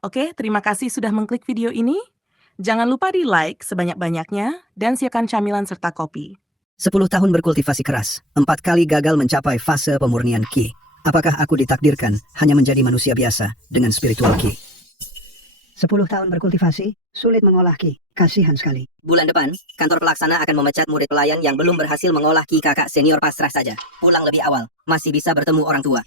Oke, terima kasih sudah mengklik video ini. Jangan lupa di-like sebanyak-banyaknya dan siapkan camilan serta kopi. 10 tahun berkultivasi keras, 4 kali gagal mencapai fase pemurnian Ki. Apakah aku ditakdirkan hanya menjadi manusia biasa dengan spiritual Ki? 10 tahun berkultivasi, sulit mengolah Ki. Kasihan sekali. Bulan depan, kantor pelaksana akan memecat murid pelayan yang belum berhasil mengolah Ki. Kakak senior pasrah saja. Pulang lebih awal, masih bisa bertemu orang tua.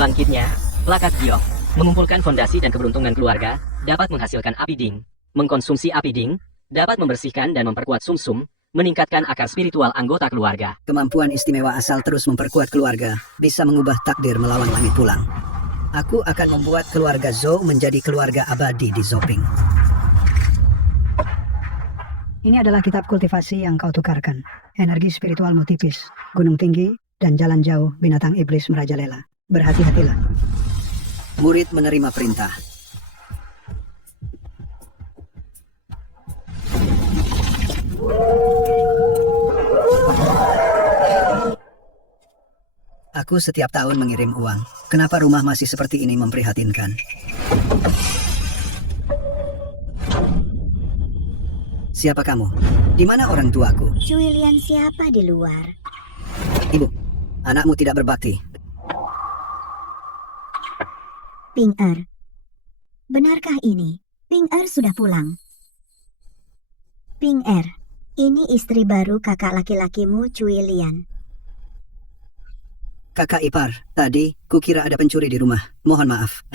Bangkitnya, plakat giok, mengumpulkan fondasi dan keberuntungan keluarga, dapat menghasilkan api ding. Mengkonsumsi api ding, dapat membersihkan dan memperkuat sumsum, meningkatkan akar spiritual anggota keluarga. Kemampuan istimewa asal terus memperkuat keluarga, bisa mengubah takdir melawan langit pulang. Aku akan membuat keluarga Zhou menjadi keluarga abadi di Zoping. Ini adalah kitab kultivasi yang kau tukarkan. Energi spiritualmu tipis, gunung tinggi, dan jalan jauh binatang iblis merajalela. Berhati-hatilah. Murid menerima perintah. Aku setiap tahun mengirim uang. Kenapa rumah masih seperti ini memprihatinkan? Siapa kamu? Di mana orang tuaku? Julian siapa di luar? Ibu, anakmu tidak berbakti. Ping Er. Benarkah ini? Ping Er sudah pulang. Ping Er, ini istri baru kakak laki-lakimu, Cui Lian. Kakak ipar, tadi kukira ada pencuri di rumah. Mohon maaf.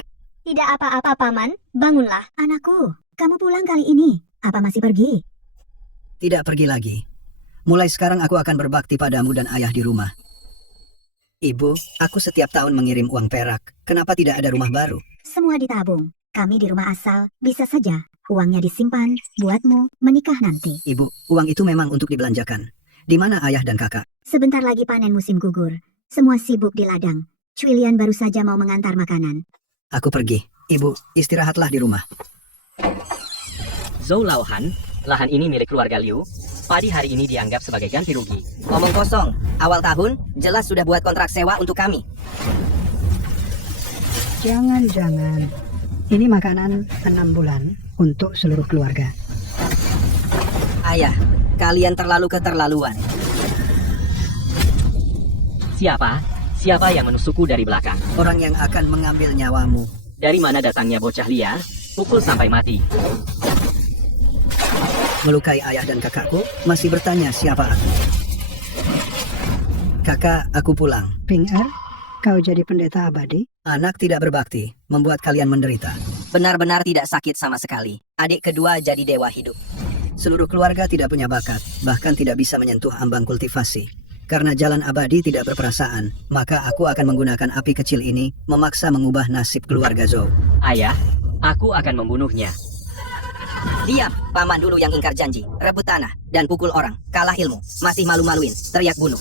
Tidak apa-apa, Paman. Bangunlah. Anakku, kamu pulang kali ini. Apa masih pergi? Tidak pergi lagi. Mulai sekarang aku akan berbakti padamu dan ayah di rumah. Ibu, aku setiap tahun mengirim uang perak. Kenapa tidak ada rumah baru? Semua ditabung. Kami di rumah asal. Bisa saja. Uangnya disimpan. Buatmu menikah nanti. Ibu, uang itu memang untuk dibelanjakan. Di mana ayah dan kakak? Sebentar lagi panen musim gugur. Semua sibuk di ladang. Cui Lian baru saja mau mengantar makanan. Aku pergi. Ibu, istirahatlah di rumah. Zhou Laohan, lahan ini milik keluarga Liu. Padi hari ini dianggap sebagai ganti rugi. Omong kosong. Awal tahun, jelas sudah buat kontrak sewa untuk kami. Jangan-jangan. Ini makanan 6 bulan untuk seluruh keluarga. Ayah, kalian terlalu keterlaluan. Siapa? Siapa yang menusukku dari belakang? Orang yang akan mengambil nyawamu. Dari mana datangnya bocah liar? Pukul sampai mati. Melukai ayah dan kakakku, masih bertanya siapa aku. Kakak, aku pulang. Ping Er, kau jadi pendeta abadi? Anak tidak berbakti, membuat kalian menderita. Benar-benar tidak sakit sama sekali. Adik kedua jadi dewa hidup. Seluruh keluarga tidak punya bakat, bahkan tidak bisa menyentuh ambang kultivasi. Karena jalan abadi tidak berperasaan, maka aku akan menggunakan api kecil ini memaksa mengubah nasib keluarga Zhou. Ayah, aku akan membunuhnya. Diam, paman dulu yang ingkar janji, rebut tanah, dan pukul orang, kalah ilmu, masih malu-maluin, teriak bunuh.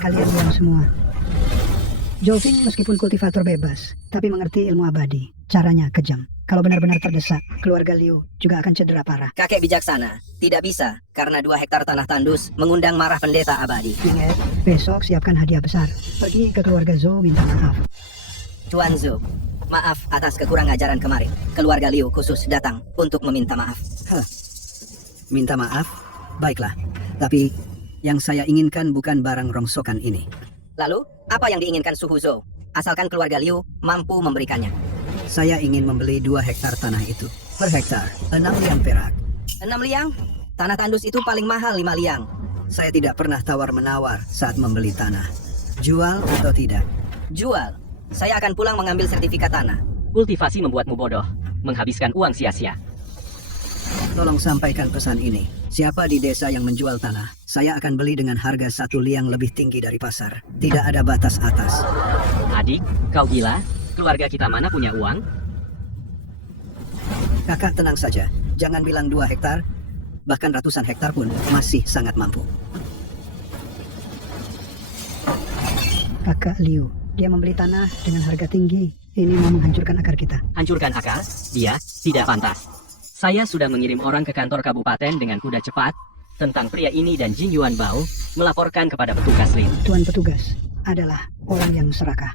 Kalian diam semua. Zhou-Ping meskipun kultivator bebas, tapi mengerti ilmu abadi. Caranya kejam. Kalau benar-benar terdesak, keluarga Liu juga akan cedera parah. Kakek bijaksana, tidak bisa, karena 2 hektar tanah tandus mengundang marah pendeta abadi. Ingat, besok siapkan hadiah besar. Pergi ke keluarga Zhou minta maaf. Tuan Zhou, maaf atas kekurang ajaran kemarin. Keluarga Liu khusus datang untuk meminta maaf. Minta maaf? Baiklah. Tapi yang saya inginkan bukan barang rongsokan ini. Lalu, apa yang diinginkan suhu Zhou? Asalkan keluarga Liu mampu memberikannya. Saya ingin membeli 2 hektar tanah itu. Per hektar, 6 liang perak. 6 liang? Tanah tandus itu paling mahal 5 liang. Saya tidak pernah tawar-menawar saat membeli tanah. Jual atau tidak? Jual. Saya akan pulang mengambil sertifikat tanah. Kultivasi membuatmu bodoh, menghabiskan uang sia-sia. Tolong sampaikan pesan ini. Siapa di desa yang menjual tanah, saya akan beli dengan harga 1 liang lebih tinggi dari pasar. Tidak ada batas atas. Adik, kau gila? Keluarga kita mana punya uang? Kakak tenang saja. Jangan bilang 2 hektar. Bahkan ratusan hektar pun masih sangat mampu. Kakak Liu, dia membeli tanah dengan harga tinggi. Ini mau menghancurkan akar kita. Hancurkan akar? Dia tidak pantas. Saya sudah mengirim orang ke kantor kabupaten dengan kuda cepat tentang pria ini dan Jin Yuan Bao melaporkan kepada petugas Lin. Tuan petugas adalah orang yang serakah.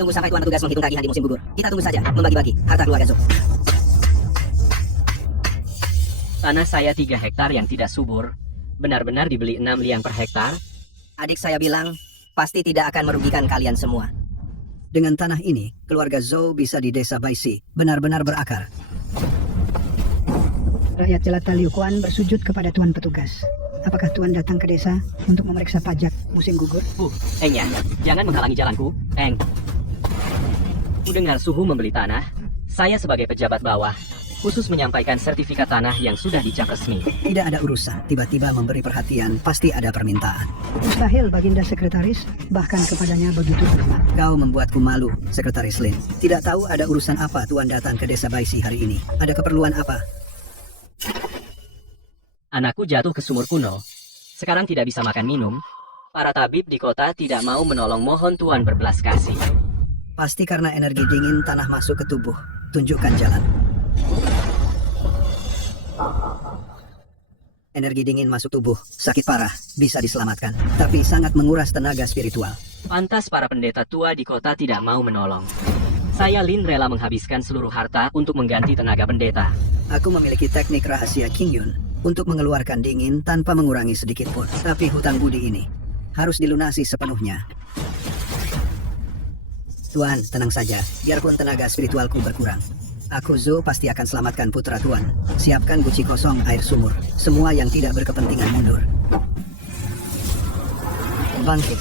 Tunggu sampai tuan petugas menghitung tagihan di musim gugur. Kita tunggu saja, membagi-bagi harta keluarga Zhou. Tanah saya 3 hektar yang tidak subur, benar-benar dibeli 6 liang per hektar. Adik saya bilang, pasti tidak akan merugikan kalian semua. Dengan tanah ini, keluarga Zhou bisa di desa Baisi benar-benar berakar. Rakyat jelata Liu Quan bersujud kepada tuan petugas. Apakah tuan datang ke desa untuk memeriksa pajak musim gugur? Engnya, jangan menghalangi jalanku, Eng. Ku dengar Suhu membeli tanah. Saya sebagai pejabat bawah, khusus menyampaikan sertifikat tanah yang sudah dicap resmi. Tidak ada urusan, tiba-tiba memberi perhatian, pasti ada permintaan. Mustahil Baginda Sekretaris, bahkan kepadanya begitu hormat. Kau membuatku malu, Sekretaris Lin. Tidak tahu ada urusan apa tuan datang ke desa Baisi hari ini. Ada keperluan apa? Anakku jatuh ke sumur kuno. Sekarang tidak bisa makan minum. Para tabib di kota tidak mau menolong, mohon tuan berbelas kasih. Pasti karena energi dingin tanah masuk ke tubuh. Tunjukkan jalan. Energi dingin masuk tubuh, sakit parah, bisa diselamatkan. Tapi sangat menguras tenaga spiritual. Pantas para pendeta tua di kota tidak mau menolong. Saya Lin rela menghabiskan seluruh harta untuk mengganti tenaga pendeta. Aku memiliki teknik rahasia King Yun untuk mengeluarkan dingin tanpa mengurangi sedikit pun. Tapi hutang budi ini harus dilunasi sepenuhnya. Tuan, tenang saja. Biarpun tenaga spiritualku berkurang, aku Zhou pasti akan selamatkan putra Tuan. Siapkan guci kosong air sumur. Semua yang tidak berkepentingan mundur. Bangkit.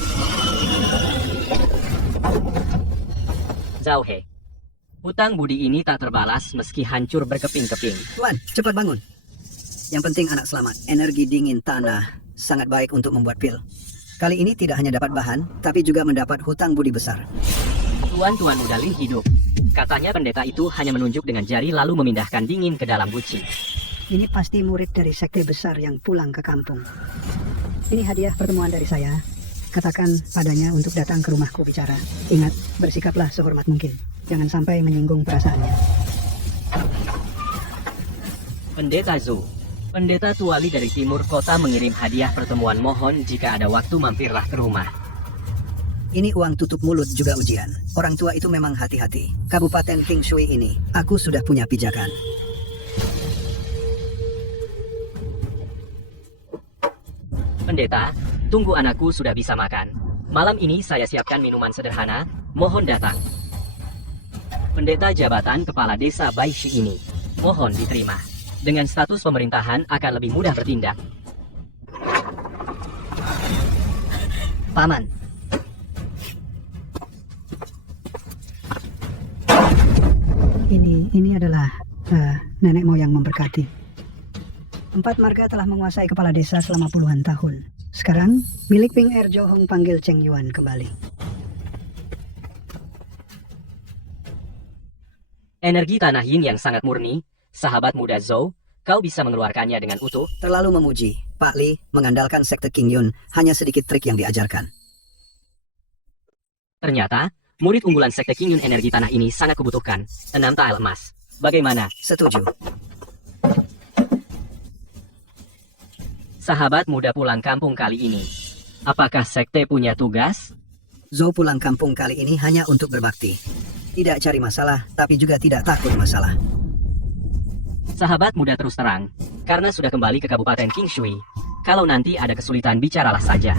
Zhao He. Hutang budi ini tak terbalas meski hancur berkeping-keping. Tuan, cepat bangun. Yang penting anak selamat. Energi dingin tanah sangat baik untuk membuat pil. Kali ini tidak hanya dapat bahan, tapi juga mendapat hutang budi besar. Tuan-tuan muda Lin hidup. Katanya pendeta itu hanya menunjuk dengan jari lalu memindahkan dingin ke dalam guci. Ini pasti murid dari sekte besar yang pulang ke kampung. Ini hadiah pertemuan dari saya. Katakan padanya untuk datang ke rumahku bicara. Ingat, bersikaplah sehormat mungkin. Jangan sampai menyinggung perasaannya. Pendeta Zhou. Pendeta Tuali dari timur kota mengirim hadiah pertemuan, mohon jika ada waktu mampirlah ke rumah. Ini uang tutup mulut juga ujian. Orang tua itu memang hati-hati. Kabupaten King Shui ini, aku sudah punya pijakan. Pendeta, tunggu, anakku sudah bisa makan. Malam ini saya siapkan minuman sederhana, mohon datang. Pendeta jabatan kepala desa Baishi ini, mohon diterima. Dengan status pemerintahan akan lebih mudah bertindak. Paman, Ini adalah nenek moyang memberkati. 4 marga telah menguasai kepala desa selama puluhan tahun. Sekarang, milik Ping Er Johong panggil Cheng Yuan kembali. Energi tanah yin yang sangat murni, sahabat muda Zhou, kau bisa mengeluarkannya dengan utuh. terlalu memuji. Pak Li mengandalkan sekte King Yun, hanya sedikit trik yang diajarkan. Ternyata, murid unggulan sekte King Yun energi tanah ini sangat kubutuhkan. 6 tael emas. Bagaimana? Setuju. Sahabat muda pulang kampung kali ini. Apakah sekte punya tugas? Zhou pulang kampung kali ini hanya untuk berbakti. Tidak cari masalah, tapi juga tidak takut masalah. Sahabat muda terus terang, karena sudah kembali ke Kabupaten King Shui. Kalau nanti ada kesulitan bicaralah saja.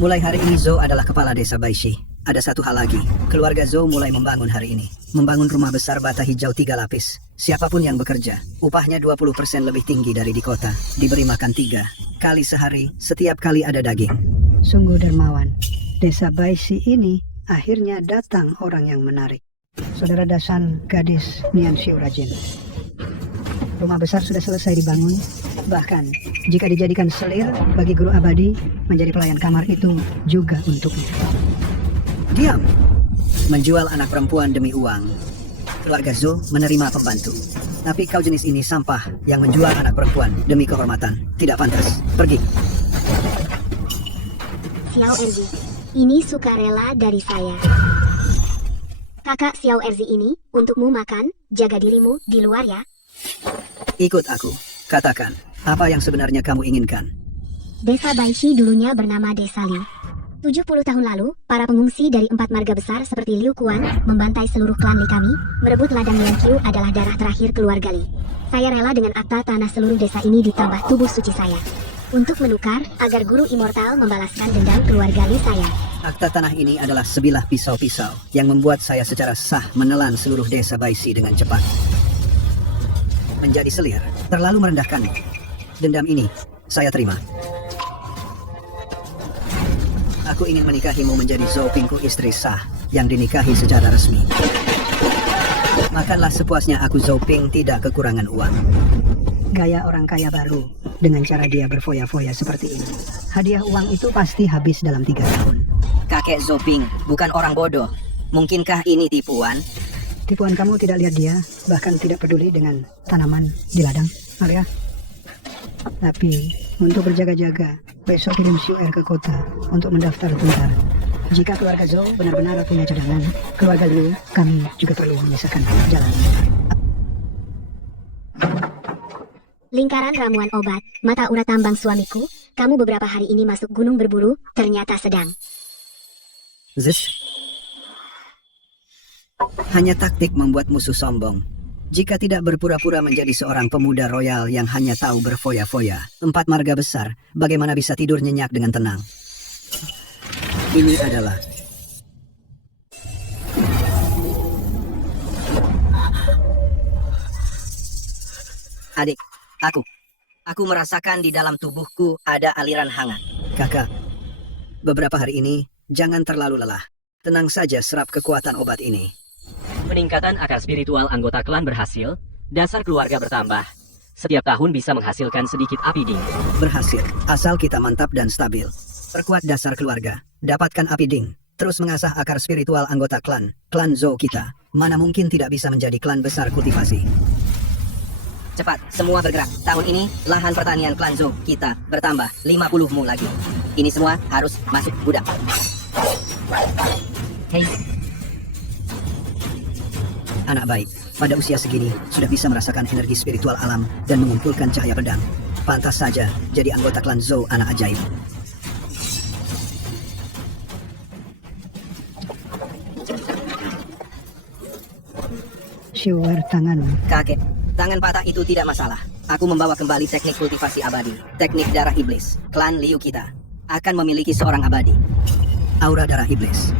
Mulai hari ini Zhou adalah kepala desa Baishi. Ada satu hal lagi, keluarga Zhou mulai membangun hari ini. Membangun rumah besar bata hijau 3 lapis. Siapapun yang bekerja, upahnya 20% lebih tinggi dari di kota. Diberi makan 3 kali sehari, setiap kali ada daging. Sungguh dermawan. Desa Baishi ini akhirnya datang orang yang menarik. Saudara Dasan, gadis Nian Xiu rajin. Rumah besar sudah selesai dibangun. Bahkan, jika dijadikan selir bagi guru abadi, menjadi pelayan kamar itu juga untuknya. Diam! Menjual anak perempuan demi uang. Keluarga Zhou menerima pembantu. Tapi kau jenis ini sampah yang menjual anak perempuan demi kehormatan. Tidak pantas. Pergi. Xiao Erzi, ini sukarela dari saya. Kakak Xiao Erzi ini, untukmu makan, jaga dirimu di luar ya. Ikut aku. Katakan, apa yang sebenarnya kamu inginkan? Desa Baishi dulunya bernama Desa Liu. 70 tahun lalu, para pengungsi dari 4 marga besar seperti Liu Kuan membantai seluruh klan Li kami, merebut ladang Lianqiu adalah darah terakhir keluarga Li. Saya rela dengan akta tanah seluruh desa ini ditambah tubuh suci saya. Untuk menukar, agar guru immortal membalaskan dendam keluarga Li saya. Akta tanah ini adalah sebilah pisau-pisau yang membuat saya secara sah menelan seluruh desa Baishi dengan cepat. Menjadi selir, terlalu merendahkan. Dendam ini, saya terima. Aku ingin menikahimu menjadi Zhou Pingku istri sah yang dinikahi secara resmi. Makanlah sepuasnya, aku Zhou Ping tidak kekurangan uang. Gaya orang kaya baru dengan cara dia berfoya-foya seperti ini. Hadiah uang itu pasti habis dalam 3 tahun. Kakek Zhou Ping bukan orang bodoh. Mungkinkah ini tipuan? Tipuan kamu tidak lihat dia, bahkan tidak peduli dengan tanaman di ladang, Maria. Tapi untuk berjaga-jaga, besok kirim Xiu'er ke kota untuk mendaftar tentara. Jika keluarga Zhou benar-benar punya cadangan, keluarga Liu, kami juga perlu memisahkan jalan. Lingkaran ramuan obat, mata urat tambang suamiku, kamu beberapa hari ini masuk gunung berburu, ternyata sedang. Zish. Hanya taktik membuat musuh sombong. Jika tidak berpura-pura menjadi seorang pemuda royal yang hanya tahu berfoya-foya, 4 marga besar, bagaimana bisa tidur nyenyak dengan tenang? Ini adalah adik, aku merasakan di dalam tubuhku ada aliran hangat. Kakak, beberapa hari ini jangan terlalu lelah. Tenang saja, serap kekuatan obat ini. Peningkatan akar spiritual anggota klan berhasil, dasar keluarga bertambah. Setiap tahun bisa menghasilkan sedikit api ding. Berhasil, asal kita mantap dan stabil. Perkuat dasar keluarga, dapatkan api ding, terus mengasah akar spiritual anggota klan Zhou kita. Mana mungkin tidak bisa menjadi klan besar kultivasi. Cepat, semua bergerak. Tahun ini, lahan pertanian klan Zhou kita bertambah 50 mu lagi. Ini semua harus masuk gudang. Hei, anak baik, pada usia segini sudah bisa merasakan energi spiritual alam dan mengumpulkan cahaya pedang. Pantas saja jadi anggota klan Zhou anak ajaib. Xiu'er tanganmu. Kakek, tangan patah itu tidak masalah. Aku membawa kembali teknik kultivasi abadi, teknik darah iblis. Klan Liu kita akan memiliki seorang abadi. Aura darah iblis.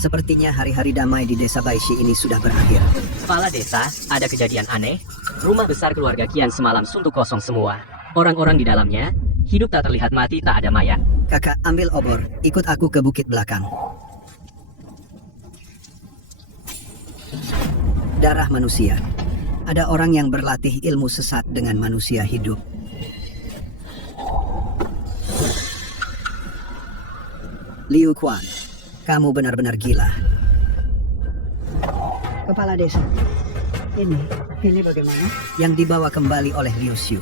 Sepertinya hari-hari damai di desa Baishi ini sudah berakhir. Kepala desa, ada kejadian aneh. Rumah besar keluarga Qian semalam suntuk kosong semua. Orang-orang di dalamnya, hidup tak terlihat, mati tak ada mayat. Kakak, ambil obor, ikut aku ke bukit belakang. Darah manusia. Ada orang yang berlatih ilmu sesat dengan manusia hidup. Liu Kuan, kamu benar-benar gila. Kepala desa. Ini bagaimana? Yang dibawa kembali oleh Liu Xiu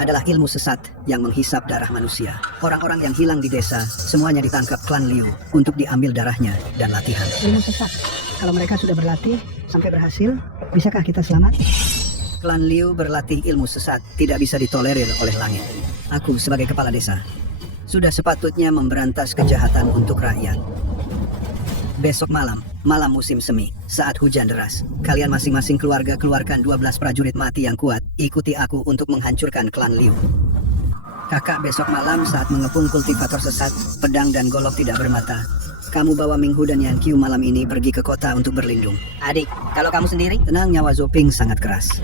adalah ilmu sesat yang menghisap darah manusia. Orang-orang yang hilang di desa, semuanya ditangkap klan Liu untuk diambil darahnya dan latihan. Ilmu sesat. Kalau mereka sudah berlatih sampai berhasil, bisakah kita selamat? Klan Liu berlatih ilmu sesat tidak bisa ditolerir oleh langit. Aku sebagai kepala desa sudah sepatutnya memberantas kejahatan untuk rakyat. Besok malam musim semi, saat hujan deras, kalian masing-masing keluarga keluarkan 12 prajurit mati yang kuat, ikuti aku untuk menghancurkan klan Liu. Kakak, besok malam saat mengepung kultivator sesat, pedang dan golok tidak bermata, kamu bawa Minghu dan Yan Qiu malam ini pergi ke kota untuk berlindung. Adik, kalau kamu sendiri? Tenang, nyawa Zhou Ping sangat keras.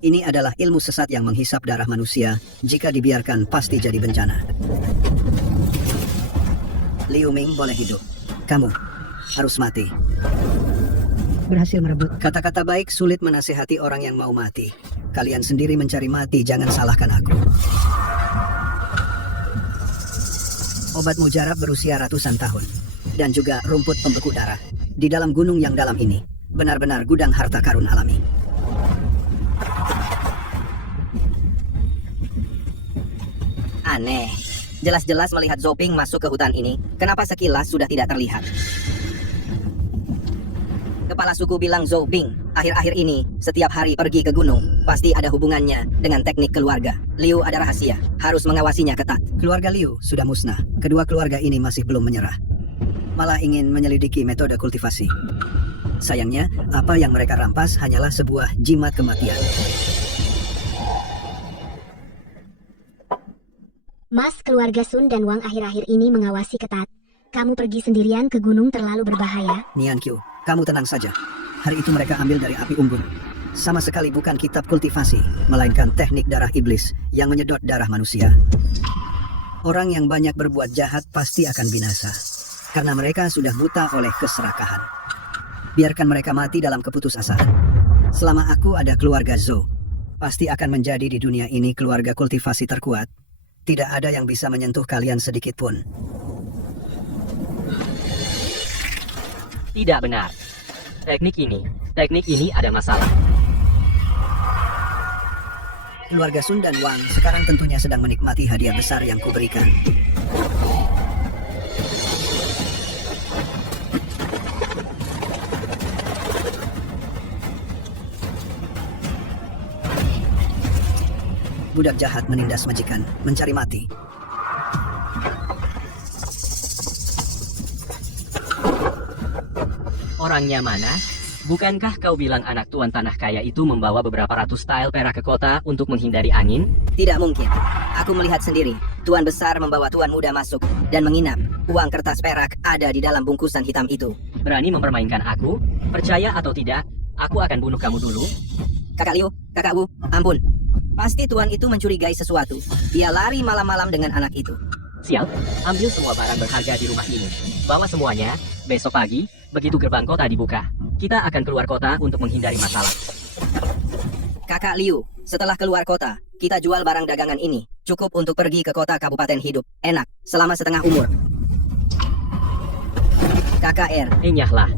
Ini adalah ilmu sesat yang menghisap darah manusia, jika dibiarkan pasti jadi bencana. Liu Ming boleh hidup. Kamu harus mati. Berhasil merebut. Kata-kata baik sulit menasihati orang yang mau mati. Kalian sendiri mencari mati, jangan salahkan aku. Obat mujarab berusia ratusan tahun. Dan juga rumput pembeku darah. Di dalam gunung yang dalam ini, benar-benar gudang harta karun alami. Aneh. Jelas-jelas melihat Zhou Ping masuk ke hutan ini, kenapa sekilas sudah tidak terlihat? Kepala suku bilang Zhou Bing, akhir-akhir ini, setiap hari pergi ke gunung, pasti ada hubungannya dengan teknik keluarga. Liu ada rahasia, harus mengawasinya ketat. Keluarga Liu sudah musnah. Kedua keluarga ini masih belum menyerah. Malah ingin menyelidiki metode kultivasi. Sayangnya, apa yang mereka rampas hanyalah sebuah jimat kematian. Mas, keluarga Sun dan Wang akhir-akhir ini mengawasi ketat. Kamu pergi sendirian ke gunung terlalu berbahaya. Nian Qiu, kamu tenang saja. Hari itu mereka ambil dari api unggun. Sama sekali bukan kitab kultivasi, melainkan teknik darah iblis yang menyedot darah manusia. Orang yang banyak berbuat jahat pasti akan binasa, karena mereka sudah buta oleh keserakahan. Biarkan mereka mati dalam keputusasaan. Selama aku ada keluarga Zhou, pasti akan menjadi di dunia ini keluarga kultivasi terkuat. Tidak ada yang bisa menyentuh kalian sedikit pun. Tidak benar. Teknik ini ada masalah. Keluarga Sun dan Wang sekarang tentunya sedang menikmati hadiah besar yang kuberikan. Budak jahat menindas majikan, mencari mati. Orangnya mana? Bukankah kau bilang anak tuan tanah kaya itu membawa beberapa ratus tile perak ke kota untuk menghindari angin? Tidak mungkin. Aku melihat sendiri, tuan besar membawa tuan muda masuk dan menginap. Uang kertas perak ada di dalam bungkusan hitam itu. Berani mempermainkan aku? Percaya atau tidak, aku akan bunuh kamu dulu. Kakak Liu, kakak Wu, ampun. Pasti tuan itu mencurigai sesuatu. Dia lari malam-malam dengan anak itu. Sial, ambil semua barang berharga di rumah ini. Bawa semuanya, besok pagi, begitu gerbang kota dibuka. Kita akan keluar kota untuk menghindari masalah. Kakak Liu, setelah keluar kota, kita jual barang dagangan ini. Cukup untuk pergi ke kota kabupaten hidup. Enak, selama setengah umur. KKR. Enyahlah.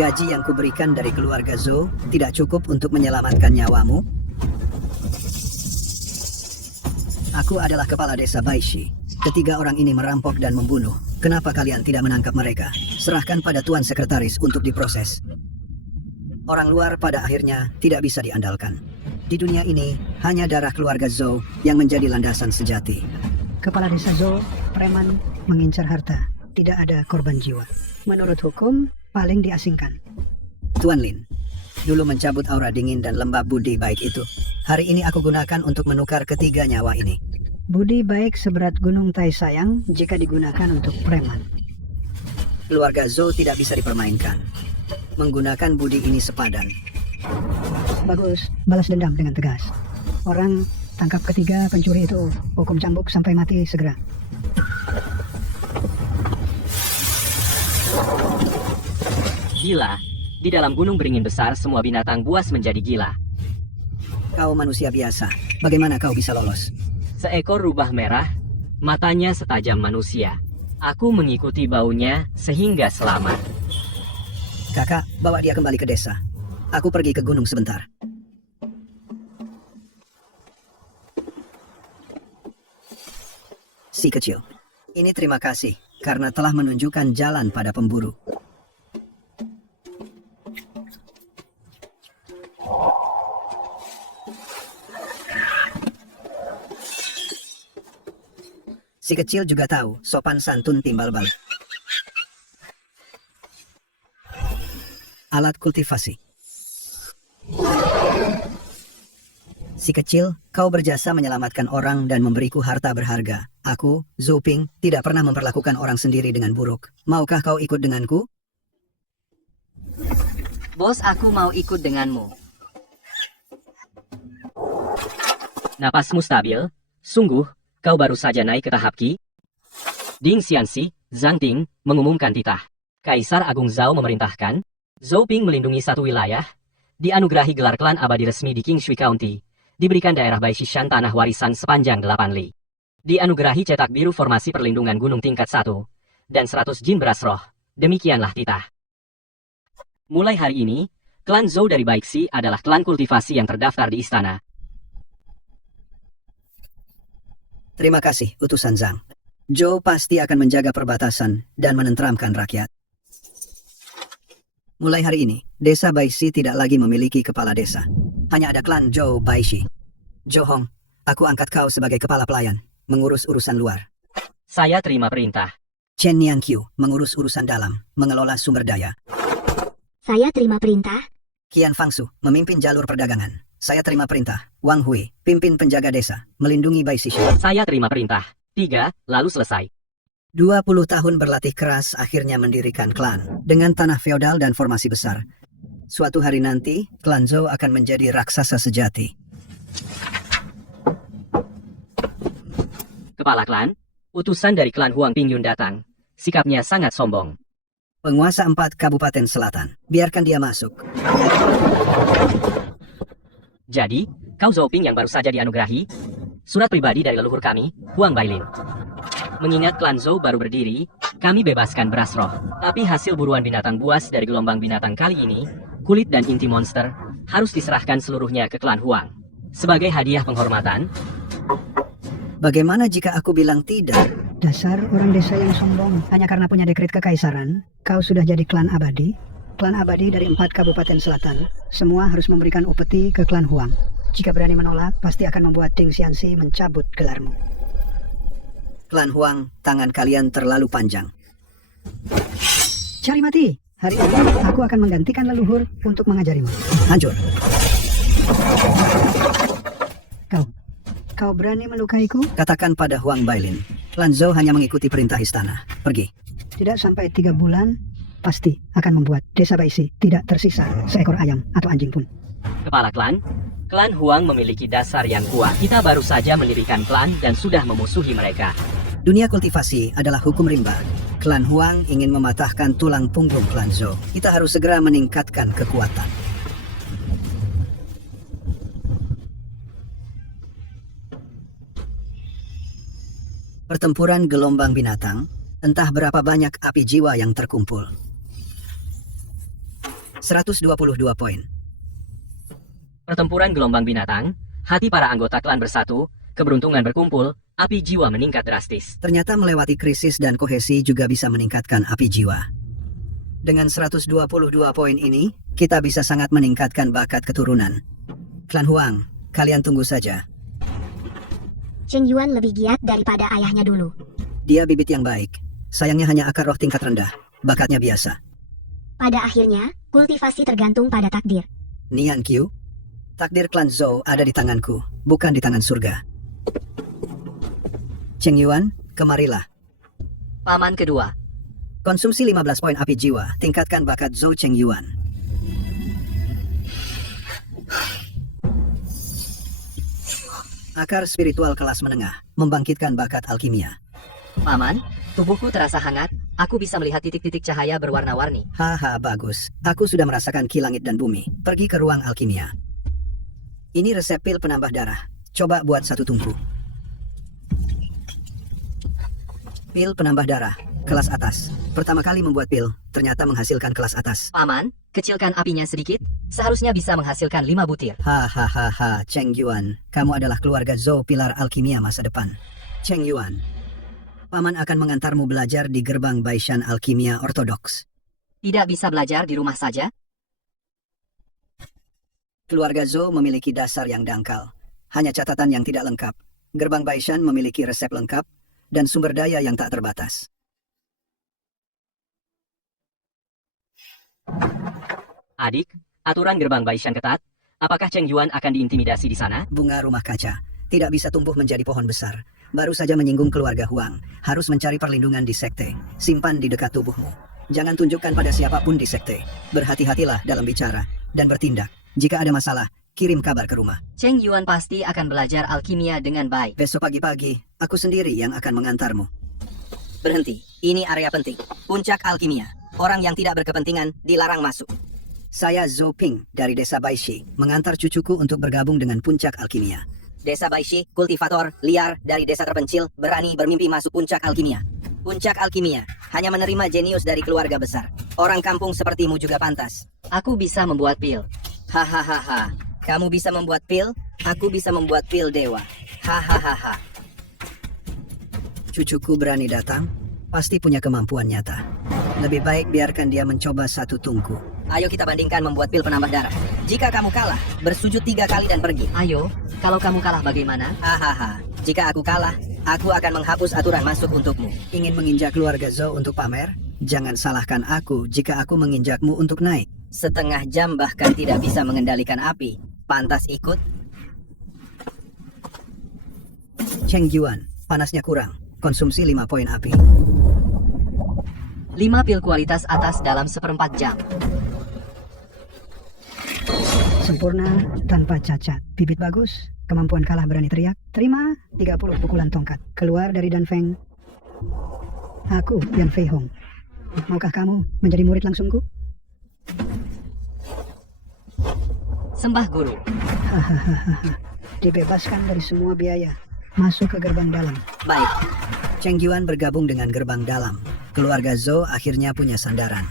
Gaji yang kuberikan dari keluarga Zhou tidak cukup untuk menyelamatkan nyawamu. Aku adalah kepala desa Baishi. Ketiga orang ini merampok dan membunuh. Kenapa kalian tidak menangkap mereka? Serahkan pada tuan sekretaris untuk diproses. Orang luar pada akhirnya tidak bisa diandalkan. Di dunia ini, hanya darah keluarga Zhou yang menjadi landasan sejati. Kepala desa Zhou, preman, mengincar harta. Tidak ada korban jiwa. Menurut hukum, paling diasingkan. Tuan Lin, dulu mencabut aura dingin dan lembab budi baik itu. Hari ini aku gunakan untuk menukar ketiga nyawa ini. Budi baik seberat gunung Tai Sayang jika digunakan untuk preman. Keluarga Zhou tidak bisa dipermainkan. Menggunakan budi ini sepadan. Bagus, balas dendam dengan tegas. Orang tangkap ketiga pencuri itu, hukum cambuk sampai mati segera. Gila, di dalam gunung beringin besar semua binatang buas menjadi gila. Kau manusia biasa, bagaimana kau bisa lolos? Seekor rubah merah, matanya setajam manusia. Aku mengikuti baunya sehingga selamat. Kakak, bawa dia kembali ke desa. Aku pergi ke gunung sebentar. Si kecil, ini terima kasih karena telah menunjukkan jalan pada pemburu. Si kecil juga tahu sopan santun timbal balik. Alat kultivasi. Si kecil, kau berjasa menyelamatkan orang dan memberiku harta berharga. Aku, Zhou Ping, tidak pernah memperlakukan orang sendiri dengan buruk. Maukah kau ikut denganku? Bos, aku mau ikut denganmu. Napasmu stabil? Sungguh, kau baru saja naik ke tahap Qi? Ding Xianxi, Zhang Ting, mengumumkan titah. Kaisar Agung Zhao memerintahkan, Zhou Ping melindungi satu wilayah, dianugerahi gelar klan abadi resmi di Qingshui County, diberikan daerah Baishishan tanah warisan sepanjang 8 li. Dianugerahi cetak biru formasi perlindungan gunung tingkat 1, dan 100 jin beras roh. Demikianlah titah. Mulai hari ini, klan Zhou dari Baixi adalah klan kultivasi yang terdaftar di istana. Terima kasih, utusan Zhang. Zhou pasti akan menjaga perbatasan dan menenteramkan rakyat. Mulai hari ini, desa Baishi tidak lagi memiliki kepala desa. Hanya ada klan Zhou Baishi. Zhou Hong, aku angkat kau sebagai kepala pelayan, mengurus urusan luar. Saya terima perintah. Chen Niangqiu mengurus urusan dalam, mengelola sumber daya. Saya terima perintah. Qian Fangsu memimpin jalur perdagangan. Saya terima perintah. Wang Hui, pimpin penjaga desa, melindungi Baishi. Saya terima perintah. 3, lalu selesai. 20 tahun berlatih keras akhirnya mendirikan klan dengan tanah feodal dan formasi besar. Suatu hari nanti, klan Zhou akan menjadi raksasa sejati. Kepala klan, utusan dari klan Huang Pingyun datang. Sikapnya sangat sombong. Penguasa 4 Kabupaten Selatan, biarkan dia masuk. Jadi, kau Zhou Ping yang baru saja dianugerahi? Surat pribadi dari leluhur kami, Huang Bailin. Mengingat klan Zhou baru berdiri, kami bebaskan beras roh. Tapi hasil buruan binatang buas dari gelombang binatang kali ini, kulit dan inti monster, harus diserahkan seluruhnya ke klan Huang. Sebagai hadiah penghormatan, Bagaimana jika aku bilang tidak? Dasar orang desa yang sombong. Hanya karena punya dekret kekaisaran, kau sudah jadi klan abadi. Klan abadi dari 4 kabupaten selatan. Semua harus memberikan upeti ke klan Huang. Jika berani menolak, pasti akan membuat Ding Xianxi mencabut gelarmu. Klan Huang, tangan kalian terlalu panjang. Cari mati! Hari ini aku akan menggantikan leluhur untuk mengajarimu. Hancur. Kau berani melukaiku? Katakan pada Huang Bailin, klan Zhou hanya mengikuti perintah istana. Pergi. Tidak sampai 3 bulan, pasti akan membuat desa Baishi tidak tersisa seekor ayam atau anjing pun. kepala klan Huang memiliki dasar yang kuat. Kita baru saja mendirikan klan dan sudah memusuhi mereka. Dunia kultivasi adalah hukum rimba. Klan Huang ingin mematahkan tulang punggung klan Zhou. Kita harus segera meningkatkan kekuatan. Pertempuran gelombang binatang, entah berapa banyak api jiwa yang terkumpul. 122 poin. Pertempuran gelombang binatang, hati para anggota klan bersatu, keberuntungan berkumpul, api jiwa meningkat drastis. Ternyata melewati krisis dan kohesi juga bisa meningkatkan api jiwa. Dengan 122 poin ini, kita bisa sangat meningkatkan bakat keturunan. Klan Huang, kalian tunggu saja. Cheng Yuan lebih giat daripada ayahnya dulu. Dia bibit yang baik. Sayangnya hanya akar roh tingkat rendah. Bakatnya biasa. Pada akhirnya, kultivasi tergantung pada takdir. Niangqiu, takdir klan Zhou ada di tanganku, bukan di tangan surga. Cheng Yuan, kemarilah. Paman kedua. Konsumsi 15 poin api jiwa, tingkatkan bakat Zhou Cheng Yuan. Akar spiritual kelas menengah, membangkitkan bakat alkimia. Paman, tubuhku terasa hangat, aku bisa melihat titik-titik cahaya berwarna-warni. Haha, bagus. Aku sudah merasakan ki langit dan bumi. Pergi ke ruang alkimia. Ini resep pil penambah darah. Coba buat 1 tungku. Pil penambah darah, kelas atas. Pertama kali membuat pil, ternyata menghasilkan kelas atas. Paman, kecilkan apinya sedikit, seharusnya bisa menghasilkan 5 butir. Hahaha, Cheng Yuan. Kamu adalah keluarga Zhou pilar alkimia masa depan. Cheng Yuan, Paman akan mengantarmu belajar di gerbang Baishan Alkimia Ortodoks. Tidak bisa belajar di rumah saja? Keluarga Zhou memiliki dasar yang dangkal. Hanya catatan yang tidak lengkap. Gerbang Baishan memiliki resep lengkap dan sumber daya yang tak terbatas. Adik, aturan gerbang Baishan ketat. Apakah Cheng Yuan akan diintimidasi di sana? Bunga rumah kaca tidak bisa tumbuh menjadi pohon besar. Baru saja menyinggung keluarga Huang. Harus mencari perlindungan di sekte. Simpan di dekat tubuhmu. Jangan tunjukkan pada siapapun di sekte. Berhati-hatilah dalam bicara dan bertindak. Jika ada masalah, kirim kabar ke rumah. Cheng Yuan pasti akan belajar alkimia dengan baik. Besok pagi-pagi, aku sendiri yang akan mengantarmu. Berhenti, ini area penting. Puncak alkimia. Orang yang tidak berkepentingan dilarang masuk. Saya Zhou Ping dari desa Baishi, mengantar cucuku untuk bergabung dengan puncak alkimia. Desa Baishi, kultivator, liar, dari desa terpencil, berani bermimpi masuk puncak alkimia. Puncak alkimia, hanya menerima jenius dari keluarga besar. Orang kampung sepertimu juga pantas. Aku bisa membuat pil. Hahaha, kamu bisa membuat pil, aku bisa membuat pil dewa. Hahaha. cucuku berani datang, pasti punya kemampuan nyata. Lebih baik biarkan dia mencoba satu tungku. Ayo kita bandingkan membuat pil penambah darah. Jika kamu kalah, bersujud 3 kali dan pergi. Ayo, kalau kamu kalah bagaimana? Hahaha, jika aku kalah, aku akan menghapus aturan masuk untukmu. Ingin menginjak keluarga Zhou untuk pamer? Jangan salahkan aku jika aku menginjakmu untuk naik. Setengah jam bahkan tidak bisa mengendalikan api. Pantas ikut? Cheng Yuan, panasnya kurang. Konsumsi 5 poin api. 5 pil kualitas atas dalam 1/4 jam. Sempurna tanpa cacat. Bibit bagus, kemampuan kalah berani teriak. Terima 30 pukulan tongkat. Keluar dari Danfeng. Aku Yan Fei Hong. Maukah kamu menjadi murid langsungku? Sembah guru. Hahaha. Dibebaskan dari semua biaya. Masuk ke gerbang dalam. Baik, Cheng Yuan bergabung dengan gerbang dalam. Keluarga Zhou akhirnya punya sandaran.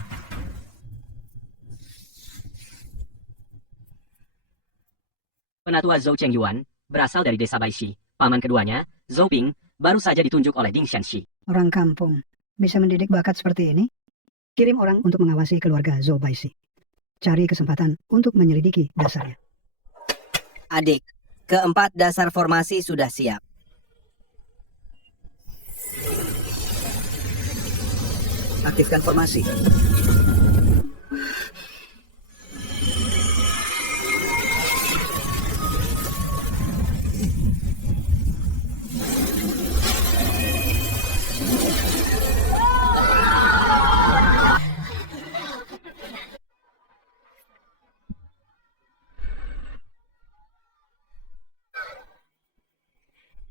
Penatua Zhou Chengyuan berasal dari desa Baishi. Paman keduanya, Zhou Ping, baru saja ditunjuk oleh Ding Xianxi. Orang kampung bisa mendidik bakat seperti ini? Kirim orang untuk mengawasi keluarga Zhou Baishi. Cari kesempatan untuk menyelidiki dasarnya. adik. Keempat dasar formasi sudah siap. Aktifkan formasi.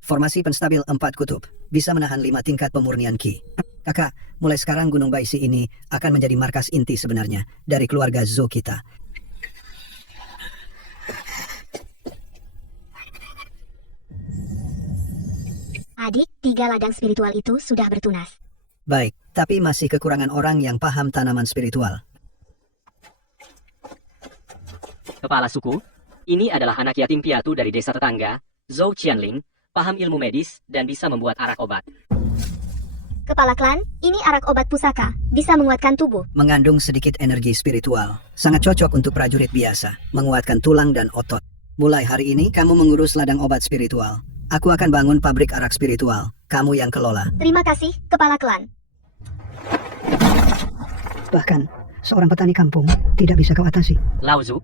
Formasi penstabil 4 kutub bisa menahan 5 tingkat pemurnian Qi. Kakak, mulai sekarang Gunung Baishi ini akan menjadi markas inti sebenarnya dari keluarga Zhou kita. Adik, 3 ladang spiritual itu sudah bertunas. Baik, tapi masih kekurangan orang yang paham tanaman spiritual. Kepala suku, ini adalah anak yatim piatu dari desa tetangga, Zhou Qianling, paham ilmu medis dan bisa membuat arak obat. Kepala klan, ini arak obat pusaka, bisa menguatkan tubuh. Mengandung sedikit energi spiritual. Sangat cocok untuk prajurit biasa, menguatkan tulang dan otot. Mulai hari ini, kamu mengurus ladang obat spiritual. Aku akan bangun pabrik arak spiritual. Kamu yang kelola. Terima kasih, Kepala klan. Bahkan, seorang petani kampung tidak bisa kau atasi. Lao Zu,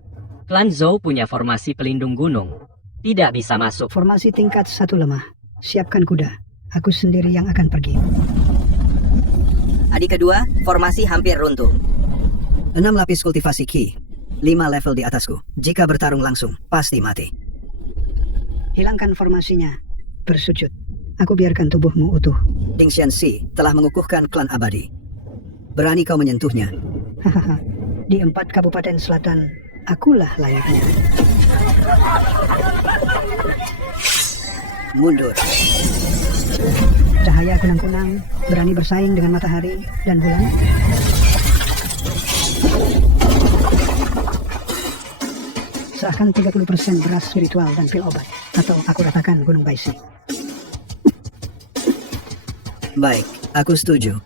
klan Zhou punya formasi pelindung gunung. Tidak bisa masuk. Formasi tingkat 1 lemah. Siapkan kuda. Aku sendiri yang akan pergi. Adik kedua, formasi hampir runtuh. 6 lapis kultivasi Qi. 5 level di atasku. Jika bertarung langsung, pasti mati. Hilangkan formasinya. Bersujud. Aku biarkan tubuhmu utuh. Ding Xianxi telah mengukuhkan klan abadi. Berani kau menyentuhnya. Hahaha. Di 4 kabupaten selatan, akulah layaknya. Mundur. Cahaya kunang-kunang berani bersaing dengan matahari dan bulan. Serahkan 30% beras spiritual dan pil obat, atau aku ratakan Gunung Baishi. Baik, aku setuju.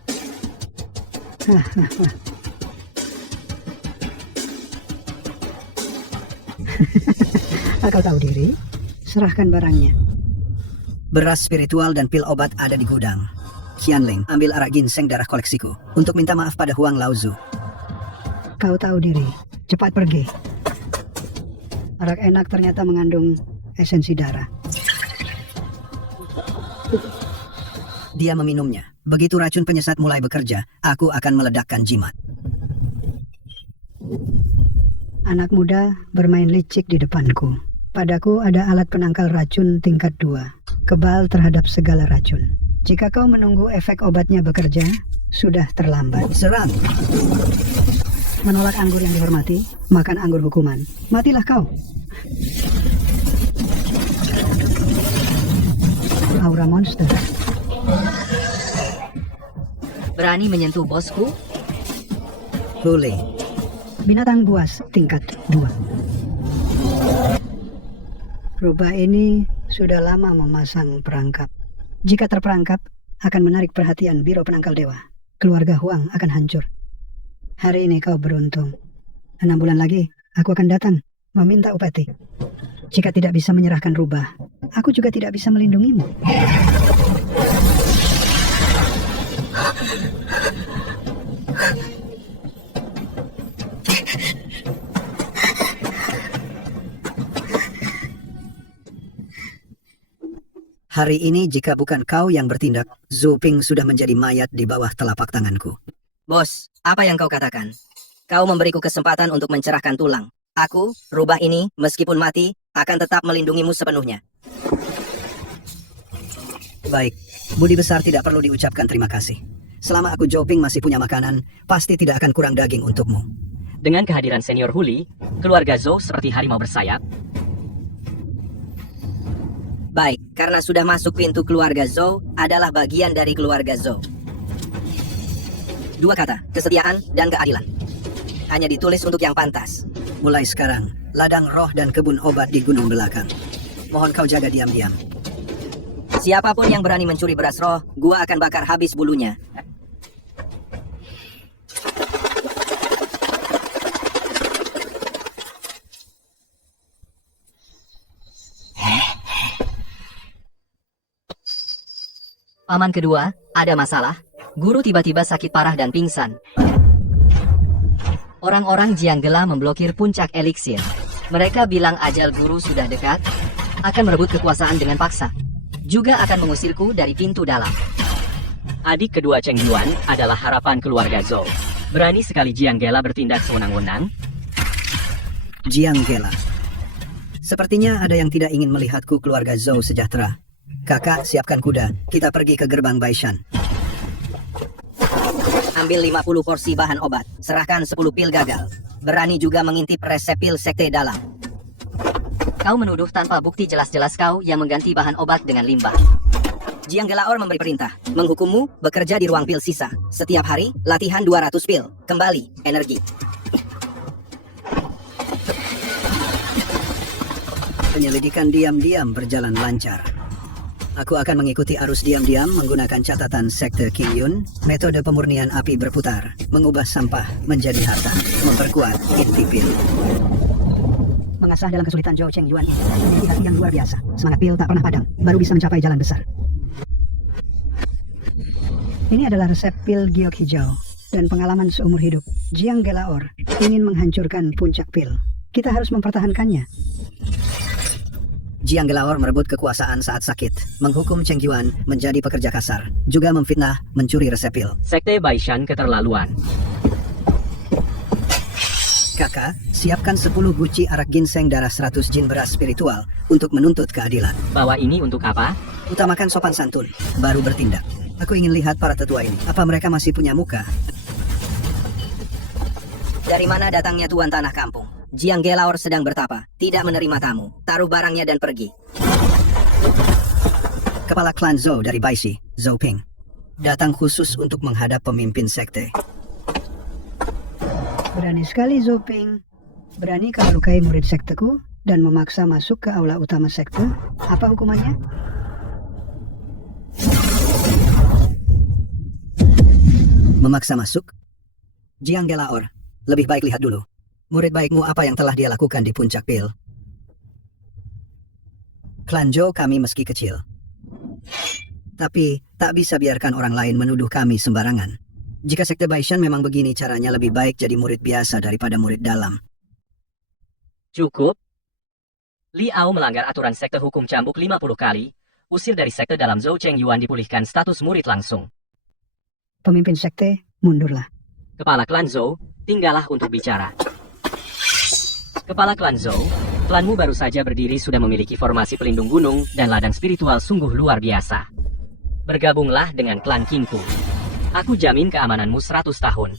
Kau tahu diri? Serahkan barangnya. Beras spiritual dan pil obat ada di gudang. Qianling, ambil arak ginseng darah koleksiku untuk minta maaf pada Huang Laozu. Kau tahu diri. Cepat pergi. Arak enak ternyata mengandung esensi darah. Dia meminumnya. Begitu racun penyesat mulai bekerja, aku akan meledakkan jimat. Anak muda bermain licik di depanku. Padaku ada alat penangkal racun tingkat 2, kebal terhadap segala racun. Jika kau menunggu efek obatnya bekerja, sudah terlambat. Serang! Menolak anggur yang dihormati, makan anggur hukuman. Matilah kau. Aura monster. Berani menyentuh bosku? Huli. Binatang buas tingkat 2. Rubah ini sudah lama memasang perangkap. Jika terperangkap, akan menarik perhatian Biro Penangkal Dewa. Keluarga Huang akan hancur. Hari ini kau beruntung. 6 bulan lagi, aku akan datang meminta upeti. Jika tidak bisa menyerahkan rubah, aku juga tidak bisa melindungimu. Hari ini jika bukan kau yang bertindak, Zhou Ping sudah menjadi mayat di bawah telapak tanganku. Bos, apa yang kau katakan? Kau memberiku kesempatan untuk mencerahkan tulang. Aku, rubah ini, meskipun mati, akan tetap melindungimu sepenuhnya. Baik, budi besar tidak perlu diucapkan terima kasih. Selama aku Zhou Ping masih punya makanan, pasti tidak akan kurang daging untukmu. Dengan kehadiran senior Huli, keluarga Zhou seperti harimau bersayap. Baik, karena sudah masuk pintu keluarga Zhou adalah bagian dari keluarga Zhou. 2 kata, kesetiaan dan keadilan. Hanya ditulis untuk yang pantas. Mulai sekarang, ladang roh dan kebun obat di gunung belakang. Mohon kau jaga diam-diam. Siapapun yang berani mencuri beras roh, gua akan bakar habis bulunya. Paman kedua, ada masalah. Guru tiba-tiba sakit parah dan pingsan. Orang-orang Jianggela memblokir puncak eliksir. Mereka bilang ajal guru sudah dekat, akan merebut kekuasaan dengan paksa. Juga akan mengusirku dari pintu dalam. Adik kedua Cheng Yuan adalah harapan keluarga Zhou. Berani sekali Jianggela bertindak sewenang-wenang. Jianggela. Sepertinya ada yang tidak ingin melihatku keluarga Zhou sejahtera. Kakak, siapkan kuda. Kita pergi ke gerbang Baishan. Ambil 50 porsi bahan obat. Serahkan 10 pil gagal. Berani juga mengintip resep pil sekte dalam. Kau menuduh tanpa bukti jelas-jelas kau yang mengganti bahan obat dengan limbah. Jianggela Or memberi perintah. Menghukummu bekerja di ruang pil sisa. Setiap hari, latihan 200 pil. Kembali, energi. Penyelidikan diam-diam berjalan lancar. Aku akan mengikuti arus diam-diam menggunakan catatan Sekte King Yun, metode pemurnian api berputar, mengubah sampah menjadi harta, memperkuat inti pil. Mengasah dalam kesulitan Zhou Cheng Yuan ini memiliki hati yang luar biasa. Semangat pil tak pernah padam, baru bisa mencapai jalan besar. Ini adalah resep pil giok hijau dan pengalaman seumur hidup. Jianggela Or ingin menghancurkan puncak pil. Kita harus mempertahankannya. Jianggela Or merebut kekuasaan saat sakit, menghukum Cheng Yuan menjadi pekerja kasar, juga memfitnah, mencuri resep pil. Sekte Baishan keterlaluan. Kakak, siapkan 10 guci arak ginseng darah 100 jin beras spiritual untuk menuntut keadilan. Bawa ini untuk apa? Utamakan sopan santun, baru bertindak. Aku ingin lihat para tetua ini. Apa mereka masih punya muka? Dari mana datangnya tuan tanah kampung? Jianggela Or sedang bertapa, tidak menerima tamu. Taruh barangnya dan pergi. Kepala klan Zhou dari Baishi, Zhou Ping, datang khusus untuk menghadap pemimpin sekte. Berani sekali Zhou Ping. Berani kau melukai murid sekteku dan memaksa masuk ke aula utama sekte. Apa hukumannya? Memaksa masuk? Jianggela Or, lebih baik lihat dulu. Murid baikmu apa yang telah dia lakukan di puncak pil. Klan Zhou kami meski kecil. Tapi tak bisa biarkan orang lain menuduh kami sembarangan. Jika sekte Baishan memang begini caranya, lebih baik jadi murid biasa daripada murid dalam. Cukup. Liao melanggar aturan sekte hukum cambuk 50 kali. Usir dari sekte dalam Zhou Cheng Yuan, dipulihkan status murid langsung. Pemimpin sekte, mundurlah. Kepala klan Zhou, tinggallah untuk bicara. Kepala klan Zhou, klanmu baru saja berdiri sudah memiliki formasi pelindung gunung dan ladang spiritual sungguh luar biasa. Bergabunglah dengan klan Kingku. Aku jamin keamananmu 100 tahun.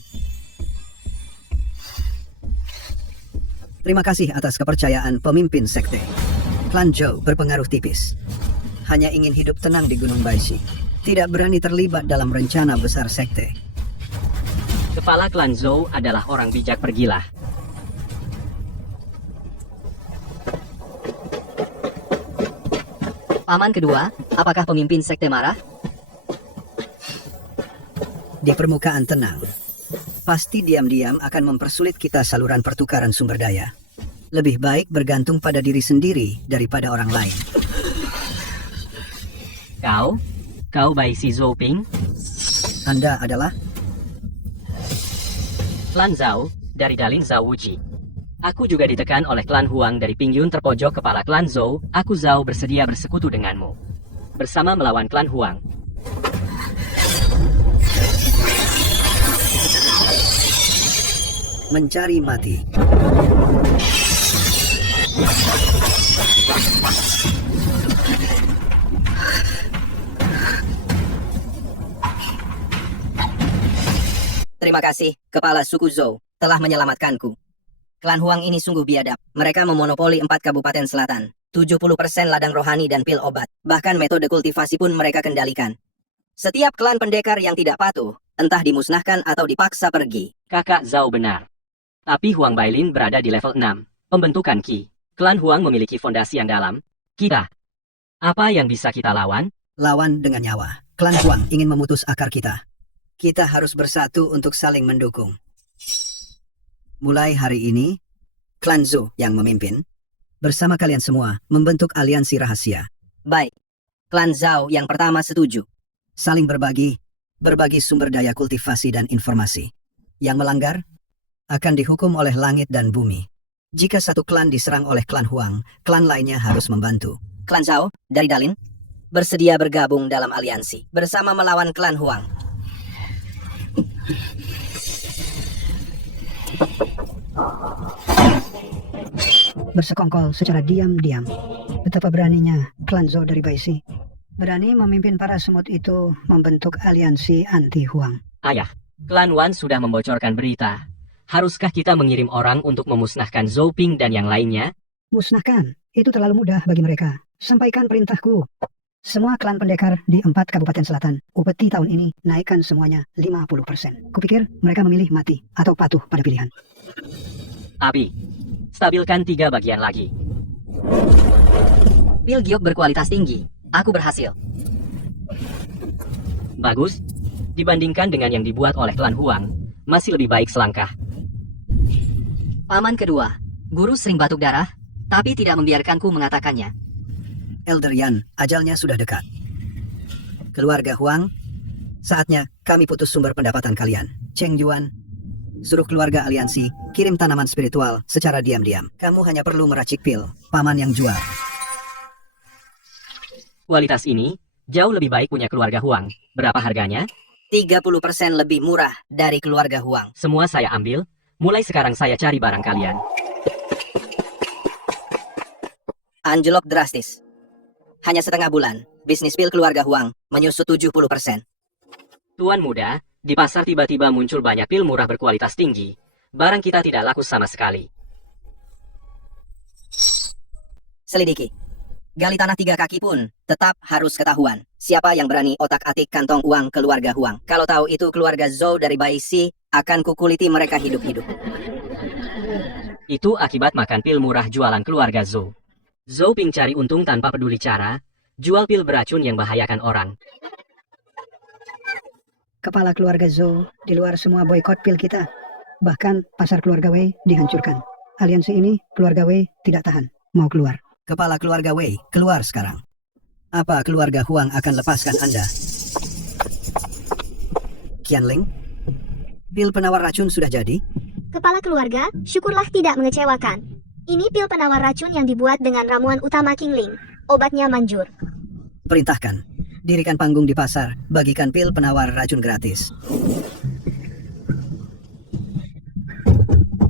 Terima kasih atas kepercayaan pemimpin sekte. Klan Zhou berpengaruh tipis. Hanya ingin hidup tenang di Gunung Baishi. Tidak berani terlibat dalam rencana besar sekte. Kepala klan Zhou adalah orang bijak, pergilah. Paman kedua, apakah pemimpin sekte marah? di permukaan tenang. Pasti diam-diam akan mempersulit kita saluran pertukaran sumber daya. Lebih baik bergantung pada diri sendiri daripada orang lain. Kau Bai Si Zoping, Anda adalah? klan Zhao, dari Dalin Zhao Wuji. Aku juga ditekan oleh klan Huang dari Pingyun terpojok kepala klan Zhou. Aku Zhao bersedia bersekutu denganmu. Bersama melawan klan Huang. Mencari mati. Terima kasih, Kepala Suku Zhou, telah menyelamatkanku. Klan Huang ini sungguh biadab. Mereka memonopoli 4 kabupaten selatan. 70% ladang rohani dan pil obat. Bahkan metode kultivasi pun mereka kendalikan. Setiap klan pendekar yang tidak patuh, entah dimusnahkan atau dipaksa pergi. Kakak Zhao benar. Tapi Huang Bailin berada di level 6. Pembentukan Qi. Klan Huang memiliki fondasi yang dalam. Kita. Apa yang bisa kita lawan? Lawan dengan nyawa. Klan Huang ingin memutus akar kita. Kita harus bersatu untuk saling mendukung. Mulai hari ini, klan Zhou yang memimpin, bersama kalian semua membentuk aliansi rahasia. Baik. Klan Zhao yang pertama setuju. Saling berbagi sumber daya kultivasi dan informasi. Yang melanggar akan dihukum oleh langit dan bumi. Jika satu klan diserang oleh klan Huang, klan lainnya harus membantu. Klan Zhao, dari Dalin, bersedia bergabung dalam aliansi. Bersama melawan klan Huang. Bersekongkol secara diam-diam. Betapa beraninya klan Zhou dari Baisi. Berani memimpin para semut itu membentuk aliansi anti-Huang. Ayah, klan Wan sudah membocorkan berita. Haruskah kita mengirim orang untuk memusnahkan Zhou Ping dan yang lainnya? Musnahkan, itu terlalu mudah bagi mereka. Sampaikan perintahku. Semua klan pendekar di 4 kabupaten selatan, upeti tahun ini naikkan semuanya 50%. Kupikir mereka memilih mati atau patuh pada pilihan. Abi, stabilkan 3 bagian lagi. Pil giok berkualitas tinggi. Aku berhasil. Bagus. Dibandingkan dengan yang dibuat oleh klan Huang, masih lebih baik selangkah. Paman kedua, guru sering batuk darah, tapi tidak membiarkanku mengatakannya. Elder Yan, ajalnya sudah dekat. Keluarga Huang, saatnya kami putus sumber pendapatan kalian. Cheng Yuan, suruh keluarga aliansi kirim tanaman spiritual secara diam-diam. Kamu hanya perlu meracik pil, paman yang jual. Kualitas ini jauh lebih baik punya keluarga Huang. Berapa harganya? 30% lebih murah dari keluarga Huang. Semua saya ambil. Mulai sekarang saya cari barang kalian. Anjlok drastis. Hanya setengah bulan, bisnis pil keluarga Huang menyusut 70%. Tuan muda, di pasar tiba-tiba muncul banyak pil murah berkualitas tinggi. Barang kita tidak laku sama sekali. Selidiki. Gali tanah 3 kaki pun tetap harus ketahuan. Siapa yang berani otak-atik kantong uang keluarga Huang. Kalau tahu itu keluarga Zhou dari Baisi, akan kukuliti mereka hidup-hidup. Itu akibat makan pil murah jualan keluarga Zhou. Zhou Ping cari untung tanpa peduli cara, jual pil beracun yang bahayakan orang. Kepala keluarga Zhou di luar semua boikot pil kita. Bahkan pasar keluarga Wei dihancurkan. Aliansi ini keluarga Wei tidak tahan, mau keluar. Kepala keluarga Wei, keluar sekarang. Apa keluarga Huang akan lepaskan Anda? Qianling, pil penawar racun sudah jadi? Kepala keluarga, syukurlah tidak mengecewakan. Ini pil penawar racun yang dibuat dengan ramuan utama Qingling. Obatnya manjur. Perintahkan, dirikan panggung di pasar, bagikan pil penawar racun gratis.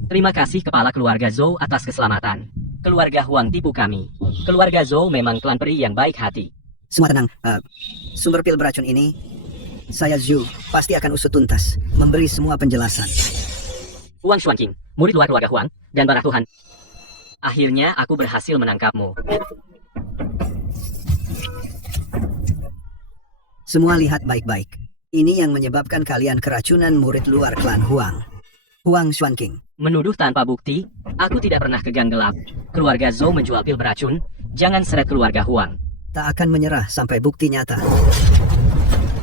Terima kasih kepala keluarga Zhou atas keselamatan. Keluarga Huang tipu kami. Keluarga Zhou memang klan peri yang baik hati. Semua tenang, sumber pil beracun ini, saya Zhu pasti akan usut tuntas, memberi semua penjelasan. Huang Xuanqing, murid luar keluarga Huang, dan barak Tuhan. Akhirnya aku berhasil menangkapmu. Semua lihat baik-baik. Ini yang menyebabkan kalian keracunan murid luar klan Huang. Huang Xuanqing. Menuduh tanpa bukti, aku tidak pernah ke gang gelap. Keluarga Zhou menjual pil beracun, jangan seret keluarga Huang. Tak akan menyerah sampai bukti nyata.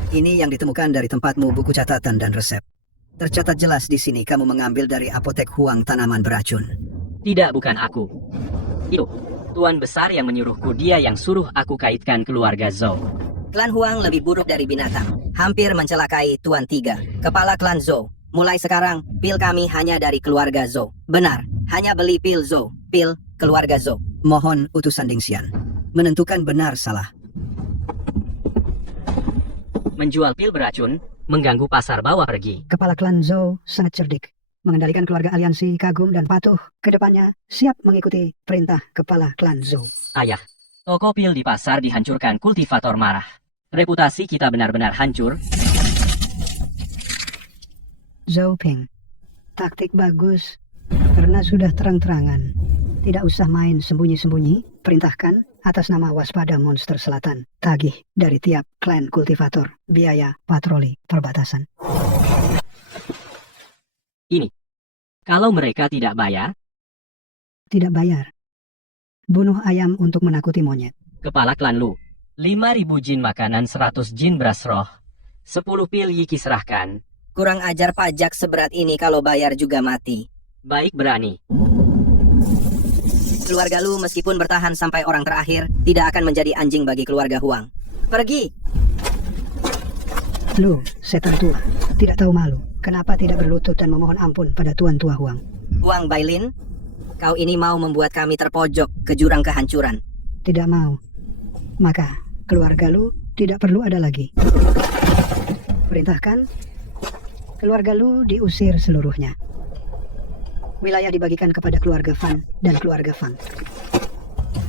Ini yang ditemukan dari tempatmu buku catatan dan resep. Tercatat jelas di sini kamu mengambil dari apotek Huang tanaman beracun. Tidak, bukan aku. Itu, Tuan Besar yang menyuruhku, dia yang suruh aku kaitkan keluarga Zhou. Klan Huang lebih buruk dari binatang. Hampir mencelakai Tuan Tiga, kepala klan Zhou. Mulai sekarang, pil kami hanya dari keluarga Zhou. Benar, hanya beli pil Zhou. Pil keluarga Zhou. Mohon utusan Ding Xian menentukan benar salah. Menjual pil beracun, mengganggu pasar, bawa pergi. Kepala klan Zhou sangat cerdik. Mengendalikan keluarga aliansi kagum dan patuh. Kedepannya siap mengikuti perintah kepala klan Zhou. Ayah, toko pil di pasar dihancurkan, kultivator marah. Reputasi kita benar-benar hancur. Zhou Ping, taktik bagus. Karena sudah terang-terangan. Tidak usah main sembunyi-sembunyi. Perintahkan atas nama waspada monster selatan. Tagih dari tiap klan kultivator. Biaya patroli perbatasan. Ini, kalau mereka tidak bayar, Tidak bayar. Bunuh ayam untuk menakuti monyet. kepala klan Lu. 5.000 jin makanan, 100 jin beras roh. 10 pil Yiki serahkan. Kurang ajar, pajak seberat ini kalau bayar juga mati. Baik, berani. Keluarga Lu meskipun bertahan sampai orang terakhir, tidak akan menjadi anjing bagi keluarga Huang. Pergi! Lu, setan tua, tidak tahu malu. Kenapa tidak berlutut dan memohon ampun pada Tuan Tua Huang? Huang Bailin, kau ini mau membuat kami terpojok ke jurang kehancuran. Tidak mau. Maka, keluarga lu tidak perlu ada lagi. Perintahkan, keluarga lu diusir seluruhnya. Wilayah dibagikan kepada keluarga Fan dan keluarga Fang.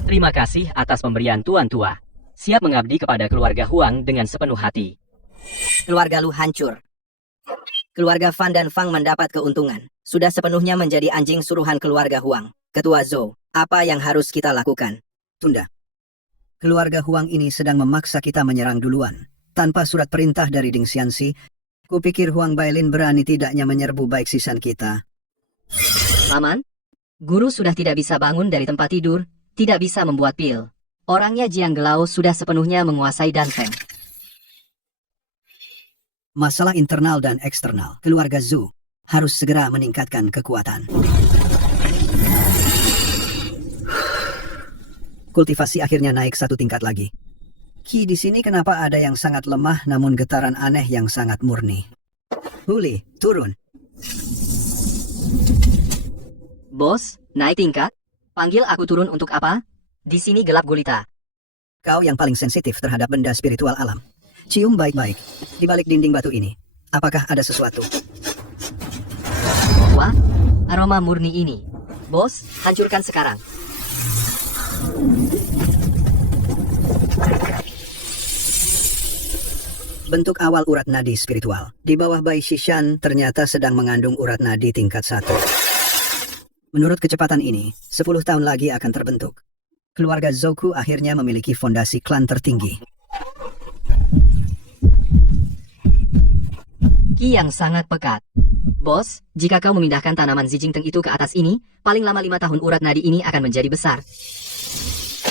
Terima kasih atas pemberian Tuan Tua. Siap mengabdi kepada keluarga Huang dengan sepenuh hati. Keluarga Lu hancur. Keluarga Fan dan Fang mendapat keuntungan. Sudah sepenuhnya menjadi anjing suruhan keluarga Huang. Ketua Zhou, apa yang harus kita lakukan? Tunda. Keluarga Huang ini sedang memaksa kita menyerang duluan. Tanpa surat perintah dari Ding Xianxi, kupikir Huang Bailin berani tidaknya menyerbu baik sisan kita. Paman, guru sudah tidak bisa bangun dari tempat tidur, tidak bisa membuat pil. Orangnya Jiang Gelao sudah sepenuhnya menguasai Danfeng. Masalah internal dan eksternal, keluarga Zhou harus segera meningkatkan kekuatan. Kultivasi akhirnya naik satu tingkat lagi. Ki, di sini kenapa ada yang sangat lemah namun getaran aneh yang sangat murni? Huli, turun. Bos, naik tingkat? Panggil aku turun untuk apa? Di sini gelap gulita. Kau yang paling sensitif terhadap benda spiritual alam. Cium baik-baik. Di balik dinding batu ini, apakah ada sesuatu? Wah, aroma murni ini. Bos, hancurkan sekarang. Bentuk awal urat nadi spiritual. Di bawah Bai Shishan ternyata sedang mengandung urat nadi tingkat 1. Menurut kecepatan ini, 10 tahun lagi akan terbentuk. Keluarga Zouku akhirnya memiliki fondasi klan tertinggi. Ki yang sangat pekat. Bos, jika kau memindahkan tanaman Zijingteng itu ke atas ini, paling lama 5 tahun urat nadi ini akan menjadi besar.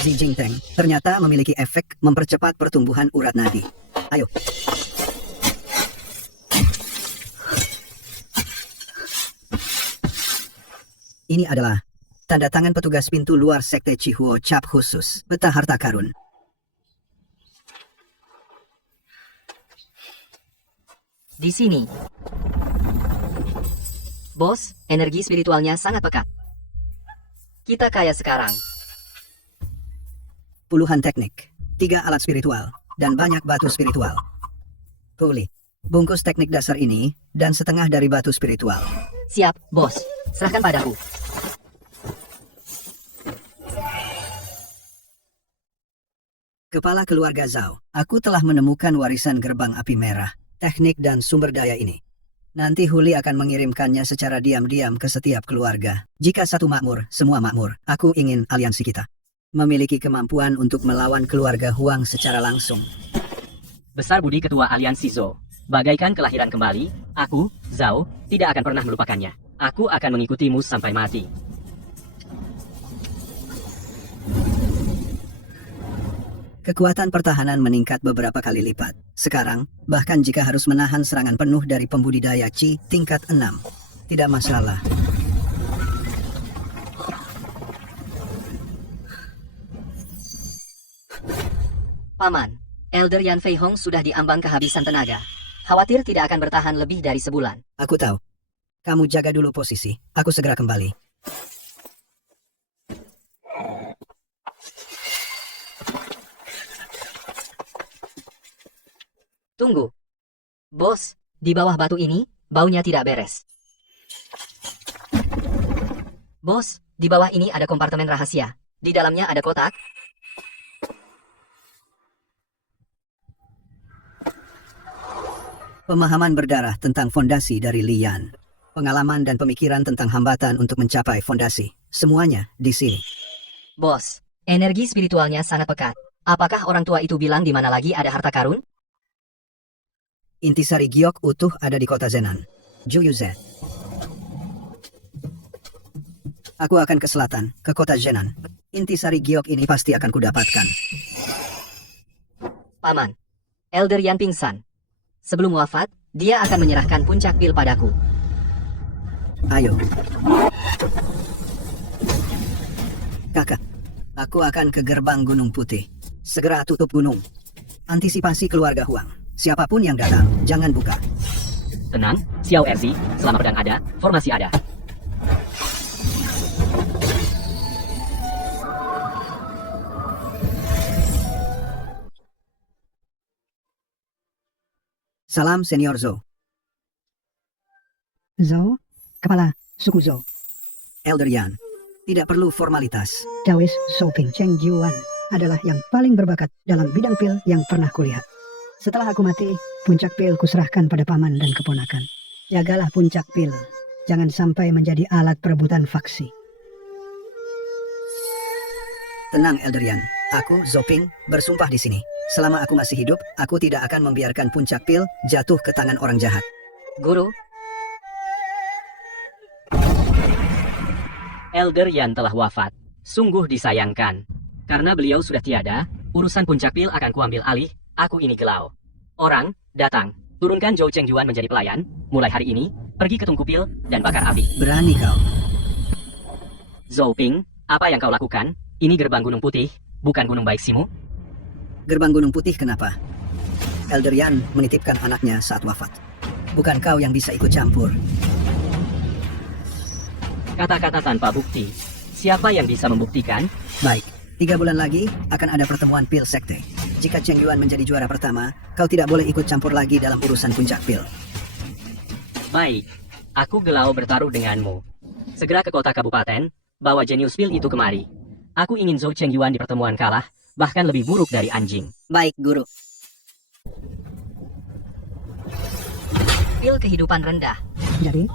Zijingteng ternyata memiliki efek mempercepat pertumbuhan urat nadi. Ayo. Ini adalah tanda tangan petugas pintu luar sekte Chihuo Cap khusus, peta harta karun. Di sini. Bos, energi spiritualnya sangat pekat. Kita kaya sekarang. Puluhan teknik, 3 alat spiritual, dan banyak batu spiritual. Huli, bungkus teknik dasar ini, dan setengah dari batu spiritual. Siap, bos. Serahkan padaku. Kepala keluarga Zhao, aku telah menemukan warisan gerbang api merah, teknik dan sumber daya ini. Nanti Huli akan mengirimkannya secara diam-diam ke setiap keluarga. Jika satu makmur, semua makmur. Aku ingin aliansi kita memiliki kemampuan untuk melawan keluarga Huang secara langsung. Besar budi ketua aliansi Zhou. Bagaikan kelahiran kembali, aku, Zhao, tidak akan pernah melupakannya. Aku akan mengikutimu sampai mati. Kekuatan pertahanan meningkat beberapa kali lipat. Sekarang, bahkan jika harus menahan serangan penuh dari pembudidaya Qi tingkat 6, tidak masalah. Paman, Elder Yan Fei Hong sudah diambang kehabisan tenaga. Khawatir tidak akan bertahan lebih dari sebulan. Aku tahu. Kamu jaga dulu posisi. Aku segera kembali. Tunggu. Bos, di bawah batu ini, baunya tidak beres. Bos, di bawah ini ada kompartemen rahasia. Di dalamnya ada kotak. Pemahaman berdarah tentang fondasi dari Lian. Pengalaman dan pemikiran tentang hambatan untuk mencapai fondasi. Semuanya di sini. Bos, energi spiritualnya sangat pekat. Apakah orang tua itu bilang di mana lagi ada harta karun? Intisari giok utuh ada di kota Zenan. Juyuze. Aku akan ke selatan, ke kota Zenan. Intisari giok ini pasti akan kudapatkan. Paman, Elder Yan pingsan. Sebelum wafat, dia akan menyerahkan puncak pil padaku. Ayo. Kakak, aku akan ke gerbang Gunung Putih. Segera tutup gunung. Antisipasi keluarga Huang. Siapapun yang datang, jangan buka. Tenang, Xiao Erzi, selama pedang ada, formasi ada. Salam Senior Zhou. Zhou, kepala suku Zhou. Elder Yan. Tidak perlu formalitas. Taois Shoping Cheng Jiuan adalah yang paling berbakat dalam bidang pil yang pernah kulihat. Setelah aku mati, puncak pil kuserahkan pada paman dan keponakan. Jagalah puncak pil. Jangan sampai menjadi alat perebutan faksi. Tenang Elder Yan. Aku, Zoping, bersumpah di sini. Selama aku masih hidup, aku tidak akan membiarkan puncak pil jatuh ke tangan orang jahat. Guru, Elder Yan telah wafat. Sungguh disayangkan. Karena beliau sudah tiada, urusan puncak pil akan kuambil alih, aku ini gelau. Orang, datang. Turunkan Zhou Chengyuan menjadi pelayan, mulai hari ini, pergi ke tungku pil, dan bakar api. Berani kau. Zhou Ping, apa yang kau lakukan? Ini gerbang Gunung Putih, bukan Gunung Baiximu. Gerbang Gunung Putih kenapa? Elder Yan menitipkan anaknya saat wafat. Bukan kau yang bisa ikut campur. Kata-kata tanpa bukti. Siapa yang bisa membuktikan? Baik, 3 bulan lagi akan ada pertemuan pil sekte. Jika Cheng Yuan menjadi juara pertama, kau tidak boleh ikut campur lagi dalam urusan puncak pil. Baik, aku gelau bertaruh denganmu. Segera ke kota kabupaten, bawa jenius pil itu kemari. Aku ingin Zhou Chengyuan di pertemuan kalah, bahkan lebih buruk dari anjing. baik guru. Pil kehidupan rendah. Jadi,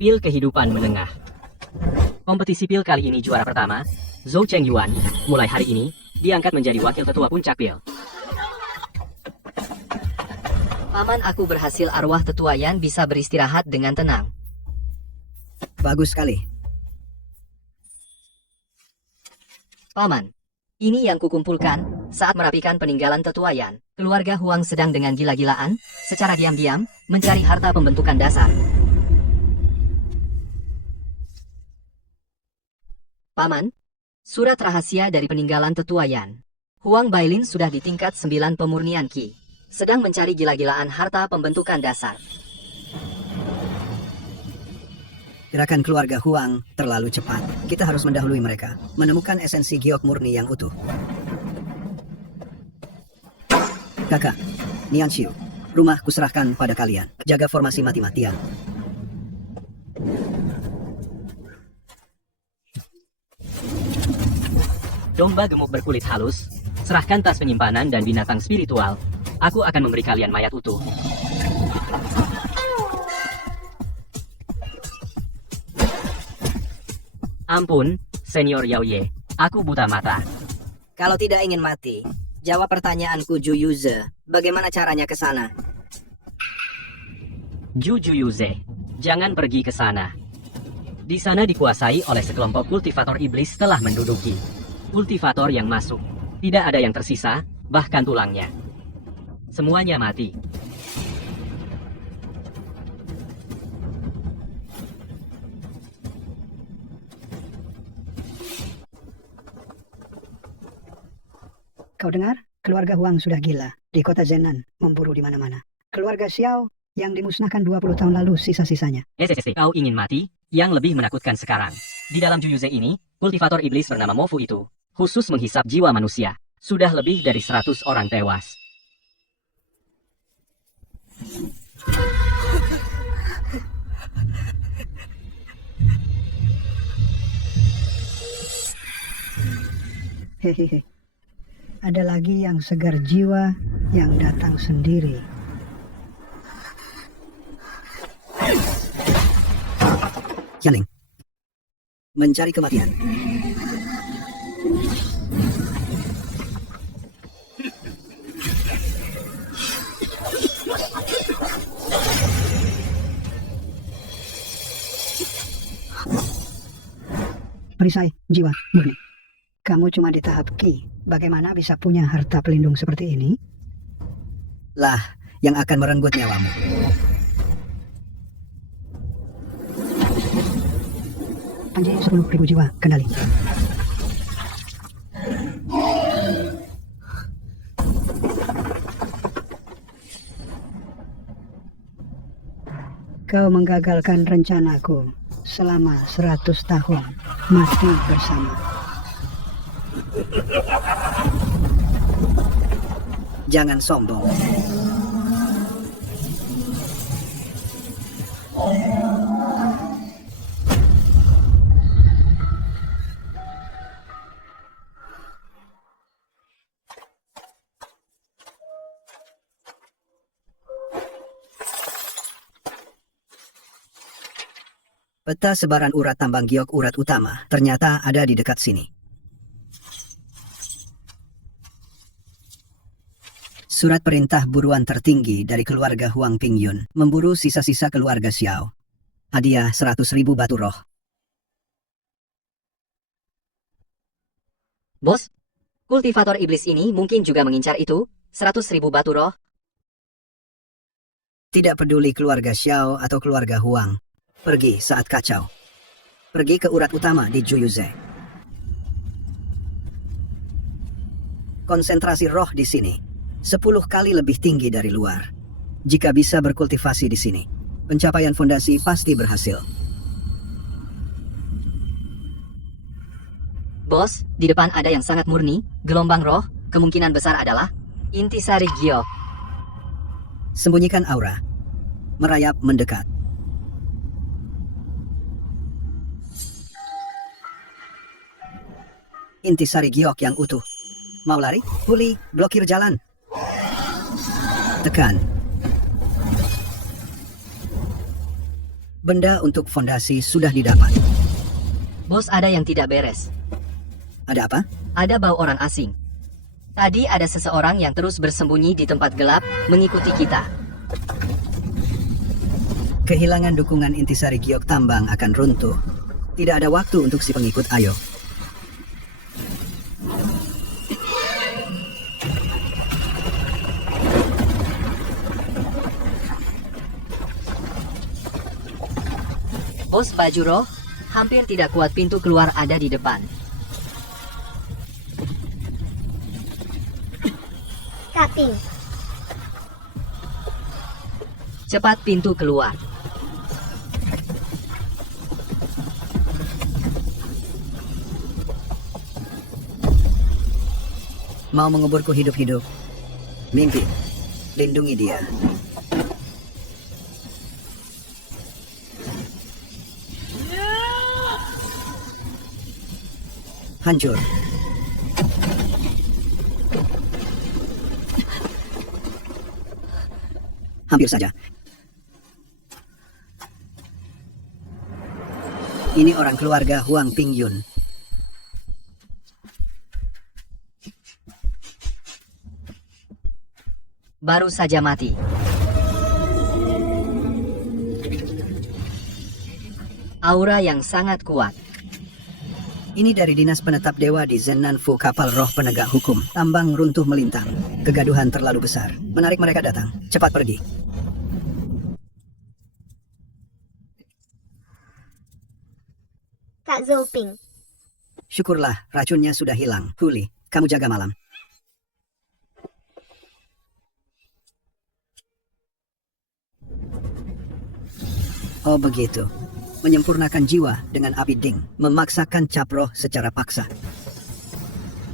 Pil kehidupan menengah. Kompetisi pil kali ini juara pertama, Zhou Chengyuan, mulai hari ini, diangkat menjadi wakil ketua puncak pil. Paman, aku berhasil arwah tetua Yan bisa beristirahat dengan tenang. Bagus sekali. Paman, ini yang kukumpulkan saat merapikan peninggalan tetua Yan. Keluarga Huang sedang dengan gila-gilaan, secara diam-diam, mencari harta pembentukan dasar. Paman, surat rahasia dari peninggalan tetua Yan. Huang Bailin sudah di tingkat 9 pemurnian Qi. Sedang mencari gila-gilaan harta pembentukan dasar. Gerakan keluarga Huang terlalu cepat. Kita harus mendahului mereka. Menemukan esensi giok murni yang utuh. Kakak, Nian Xiu, rumah kuserahkan pada kalian. Jaga formasi mati-matian. Domba gemuk berkulit halus, serahkan tas penyimpanan dan binatang spiritual. Aku akan memberi kalian mayat utuh. Ampun, Senior Yao Ye. Aku buta mata. Kalau tidak ingin mati, jawab pertanyaanku Ju Yuze. Bagaimana caranya ke sana? Jujuyuze. Jangan pergi ke sana. Di sana dikuasai oleh sekelompok kultivator iblis telah menduduki. Kultivator yang masuk. Tidak ada yang tersisa, bahkan tulangnya. Semuanya mati. Kau dengar? Keluarga Huang sudah gila. Di kota Zenan, memburu di mana-mana. Keluarga Xiao yang dimusnahkan 20 tahun lalu sisa-sisanya. Kau ingin mati? Yang lebih menakutkan sekarang. Di dalam Juyuze ini, kultivator iblis bernama Mofu itu, khusus menghisap jiwa manusia. Sudah lebih dari 100 orang tewas. Hehehe. Ada lagi yang segar jiwa yang datang sendiri. Yaning. Mencari kematian. Perisai jiwa murni. Kamu cuma di tahap Ki. Bagaimana bisa punya harta pelindung seperti ini? Lah yang akan merenggut nyawamu. Panji 10.000 jiwa kendali. Kau menggagalkan rencanaku selama 100 tahun. Mati bersama. Jangan sombong. Peta sebaran urat tambang giok urat utama ternyata ada di dekat sini. Surat perintah buruan tertinggi dari keluarga Huang Pingyun memburu sisa-sisa keluarga Xiao. Hadiah 100.000 batu roh. Bos, kultivator iblis ini mungkin juga mengincar itu, 100.000 batu roh. Tidak peduli keluarga Xiao atau keluarga Huang. Pergi saat kacau. Pergi ke urat utama di Juyuze. Konsentrasi roh di sini 10 kali lebih tinggi dari luar. Jika bisa berkultivasi di sini, pencapaian fondasi pasti berhasil. Bos, di depan ada yang sangat murni, gelombang roh, kemungkinan besar adalah intisari giok. Sembunyikan aura. Merayap mendekat. Intisari giok yang utuh. Mau lari? Puli, blokir jalan. Tekan. Benda untuk fondasi sudah didapat. Bos, ada yang tidak beres. Ada apa? Ada bau orang asing. Tadi ada seseorang yang terus bersembunyi di tempat gelap, mengikuti kita. Kehilangan dukungan intisari giok tambang akan runtuh. Tidak ada waktu untuk si pengikut Ayo. Bos, baju roh, hampir tidak kuat, pintu keluar ada di depan. Kaping. Cepat pintu keluar. Mau menguburku hidup-hidup? Mimpi. Lindungi dia. Hancur. Hampir saja. Ini orang keluarga Huang Pingyun. Baru saja mati. Aura yang sangat kuat. Ini dari Dinas Penetap Dewa di Zenanfu, kapal roh penegak hukum. Tambang runtuh melintang. Kegaduhan terlalu besar. Menarik mereka datang. Cepat pergi. Kak Zoping, Syukurlah, racunnya sudah hilang. Huli, kamu jaga malam. Oh begitu. Menyempurnakan jiwa dengan api ding. Memaksakan caproh secara paksa.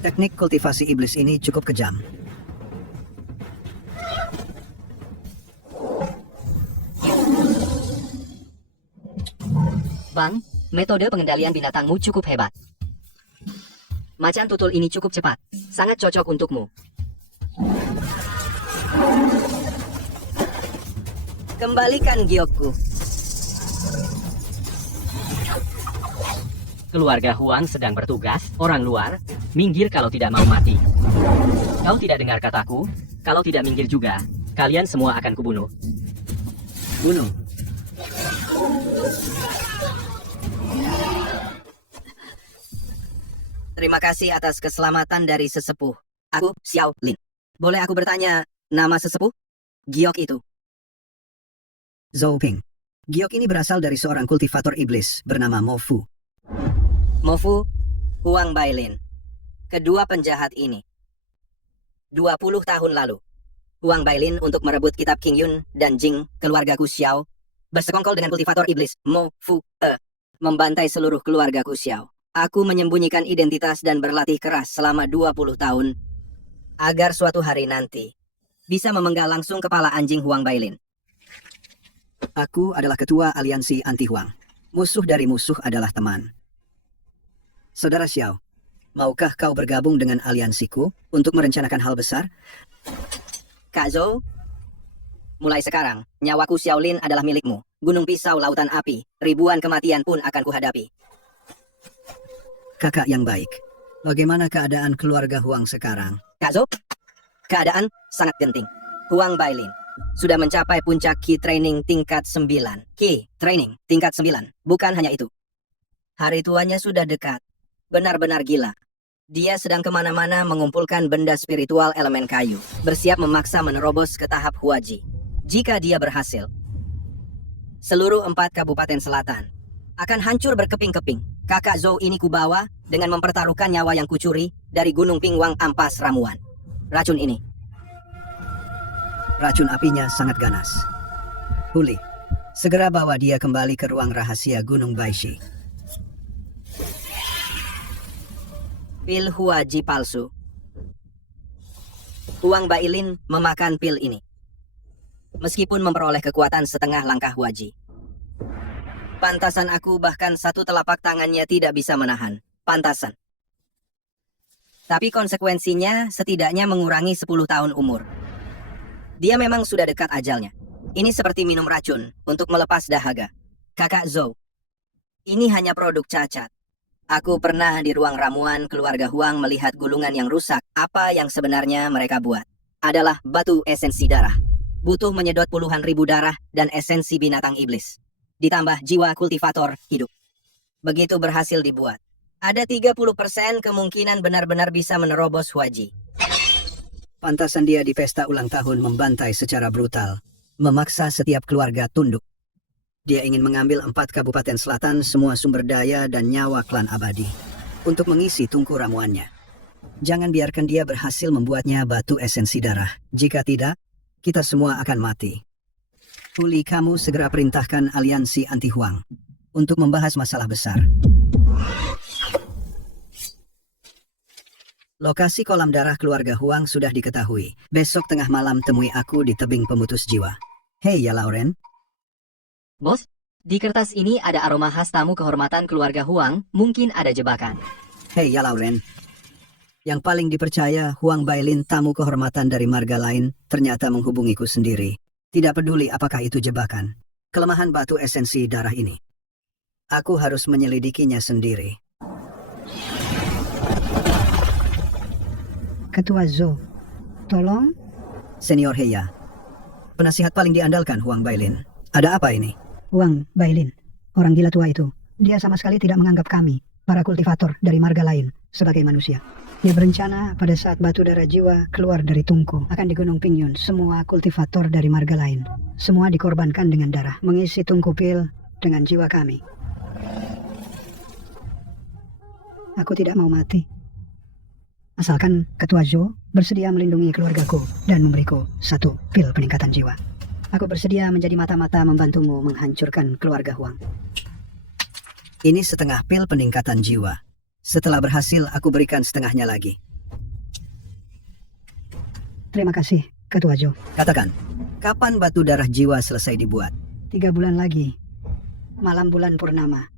Teknik kultivasi iblis ini cukup kejam. Bang, metode pengendalian binatangmu cukup hebat. Macan tutul ini cukup cepat. Sangat cocok untukmu. Kembalikan giokku. Keluarga Huang sedang bertugas, orang luar, minggir kalau tidak mau mati. Kau tidak dengar kataku, kalau tidak minggir juga, kalian semua akan kubunuh. Bunuh. Terima kasih atas keselamatan dari sesepuh. Aku Xiao Lin. Boleh aku bertanya, nama sesepuh? Giok itu. Zhou Ping. Giok ini berasal dari seorang kultivator iblis bernama Mo Fu. Mofu, Huang Bailin. Kedua penjahat ini. 20 tahun lalu, Huang Bailin untuk merebut kitab King Yun dan Jing, keluargaku Xiao, bersekongkol dengan kultivator iblis Mo Fu membantai seluruh keluargaku Xiao. Aku menyembunyikan identitas dan berlatih keras selama 20 tahun agar suatu hari nanti bisa memenggal langsung kepala anjing Huang Bailin. Aku adalah ketua aliansi anti Huang. Musuh dari musuh adalah teman. Saudara Xiao, maukah kau bergabung dengan aliansiku untuk merencanakan hal besar? Kak Zhou, mulai sekarang, nyawaku Xiaolin adalah milikmu. Gunung pisau lautan api, ribuan kematian pun akan kuhadapi. Kakak yang baik, bagaimana keadaan keluarga Huang sekarang? Kak Zhou, keadaan sangat genting. Huang Bailin sudah mencapai puncak Ki Training tingkat 9. Ki Training tingkat 9, bukan hanya itu. Hari tuanya sudah dekat. Benar-benar gila. Dia sedang kemana-mana mengumpulkan benda spiritual elemen kayu, bersiap memaksa menerobos ke tahap Huaji. Jika dia berhasil, seluruh 4 kabupaten selatan akan hancur berkeping-keping. Kakak Zhou ini kubawa dengan mempertaruhkan nyawa yang kucuri dari Gunung Pingwang Ampas Ramuan. Racun ini. Racun apinya sangat ganas. Huli, segera bawa dia kembali ke ruang rahasia Gunung Baishi. Pil Huaji palsu. Huang Bailin memakan pil ini. Meskipun memperoleh kekuatan setengah langkah Huaji. Pantasan aku bahkan satu telapak tangannya tidak bisa menahan. Pantasan. Tapi konsekuensinya setidaknya mengurangi 10 tahun umur. Dia memang sudah dekat ajalnya. Ini seperti minum racun untuk melepas dahaga. Kakak Zhou, ini hanya produk cacat. Aku pernah di ruang ramuan keluarga Huang melihat gulungan yang rusak. Apa yang sebenarnya mereka buat adalah batu esensi darah. Butuh menyedot puluhan ribu darah dan esensi binatang iblis. Ditambah jiwa kultivator hidup. Begitu berhasil dibuat, ada 30% kemungkinan benar-benar bisa menerobos Huaji. Pantasan dia di pesta ulang tahun membantai secara brutal, memaksa setiap keluarga tunduk. Dia ingin mengambil 4 kabupaten selatan semua sumber daya dan nyawa klan abadi untuk mengisi tungku ramuannya. Jangan biarkan dia berhasil membuatnya batu esensi darah. Jika tidak, kita semua akan mati. Huli, kamu segera perintahkan aliansi anti Huang untuk membahas masalah besar. Lokasi kolam darah keluarga Huang sudah diketahui. Besok tengah malam temui aku di tebing pemutus jiwa. Hei ya Lauren. Bos, di kertas ini ada aroma khas tamu kehormatan keluarga Huang. Mungkin ada jebakan. Hei ya Lauren. Yang paling dipercaya, Huang Bailin, tamu kehormatan dari marga lain, ternyata menghubungiku sendiri. Tidak peduli apakah itu jebakan. Kelemahan batu esensi darah ini. Aku harus menyelidikinya sendiri. Ketua Zhou, tolong. Senior Heya. Penasihat paling diandalkan Huang Bailin. Ada apa ini? Huang Bailin, orang gila tua itu. Dia sama sekali tidak menganggap kami, para kultivator dari marga lain, sebagai manusia. Dia berencana pada saat batu darah jiwa keluar dari tungku akan di Gunung Pingyun, semua kultivator dari marga lain. Semua dikorbankan dengan darah, mengisi tungku pil dengan jiwa kami. Aku tidak mau mati. Asalkan Ketua Zhou bersedia melindungi keluargaku dan memberiku 1 pil peningkatan jiwa. Aku bersedia menjadi mata-mata membantumu menghancurkan keluarga Huang. Ini setengah pil peningkatan jiwa. Setelah berhasil, aku berikan setengahnya lagi. Terima kasih, Ketua Zhou. Katakan, kapan batu darah jiwa selesai dibuat? 3 bulan lagi, malam bulan purnama,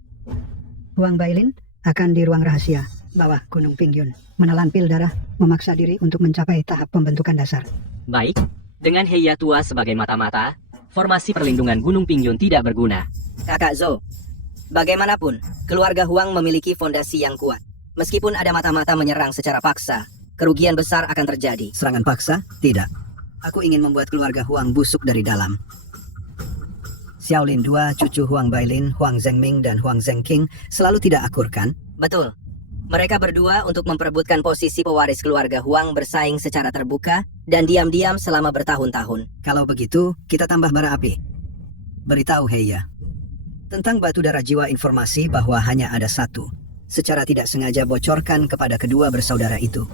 Huang Bailin akan di ruang rahasia bawah Gunung Pingyun, menelan pil darah, memaksa diri untuk mencapai tahap pembentukan dasar. Baik, dengan Heya tua sebagai mata-mata, formasi perlindungan Gunung Pingyun tidak berguna. Kakak Zhou, bagaimanapun, keluarga Huang memiliki fondasi yang kuat. Meskipun ada mata-mata menyerang secara paksa, kerugian besar akan terjadi. Serangan paksa? Tidak. Aku ingin membuat keluarga Huang busuk dari dalam. Xiaolin II, cucu Huang Bailin, Huang Zhengming, dan Huang Zhengqing selalu tidak akur, kan? Betul. Mereka berdua untuk memperebutkan posisi pewaris keluarga Huang bersaing secara terbuka dan diam-diam selama bertahun-tahun. Kalau begitu, kita tambah bara api. Beritahu Heya. Tentang batu darah jiwa, informasi bahwa hanya ada 1. Secara tidak sengaja bocorkan kepada kedua bersaudara itu.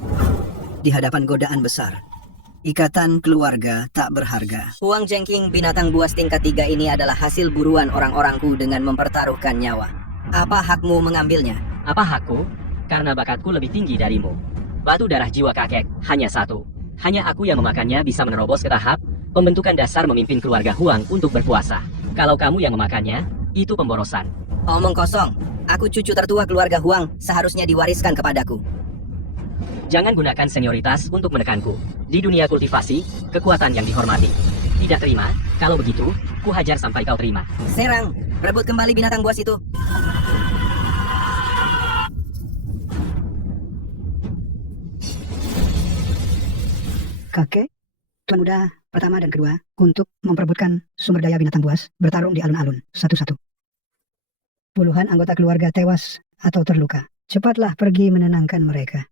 Di hadapan godaan besar. Ikatan keluarga tak berharga. Huang Zhengqing, binatang buas tingkat 3 ini adalah hasil buruan orang-orangku dengan mempertaruhkan nyawa. Apa hakmu mengambilnya? Apa hakku? Karena bakatku lebih tinggi darimu. Batu darah jiwa kakek hanya 1. Hanya aku yang memakannya bisa menerobos ke tahap pembentukan dasar memimpin keluarga Huang untuk berkuasa. Kalau kamu yang memakannya, itu pemborosan. Omong kosong. Aku cucu tertua keluarga Huang, seharusnya diwariskan kepadaku. Jangan gunakan senioritas untuk menekanku. Di dunia kultivasi, kekuatan yang dihormati. Tidak terima? Kalau begitu, ku hajar sampai kau terima. Serang, rebut kembali binatang buas itu. Kakek, tuan muda pertama dan kedua untuk memperebutkan sumber daya binatang buas bertarung di alun-alun satu-satu. Puluhan anggota keluarga tewas atau terluka. Cepatlah pergi menenangkan mereka.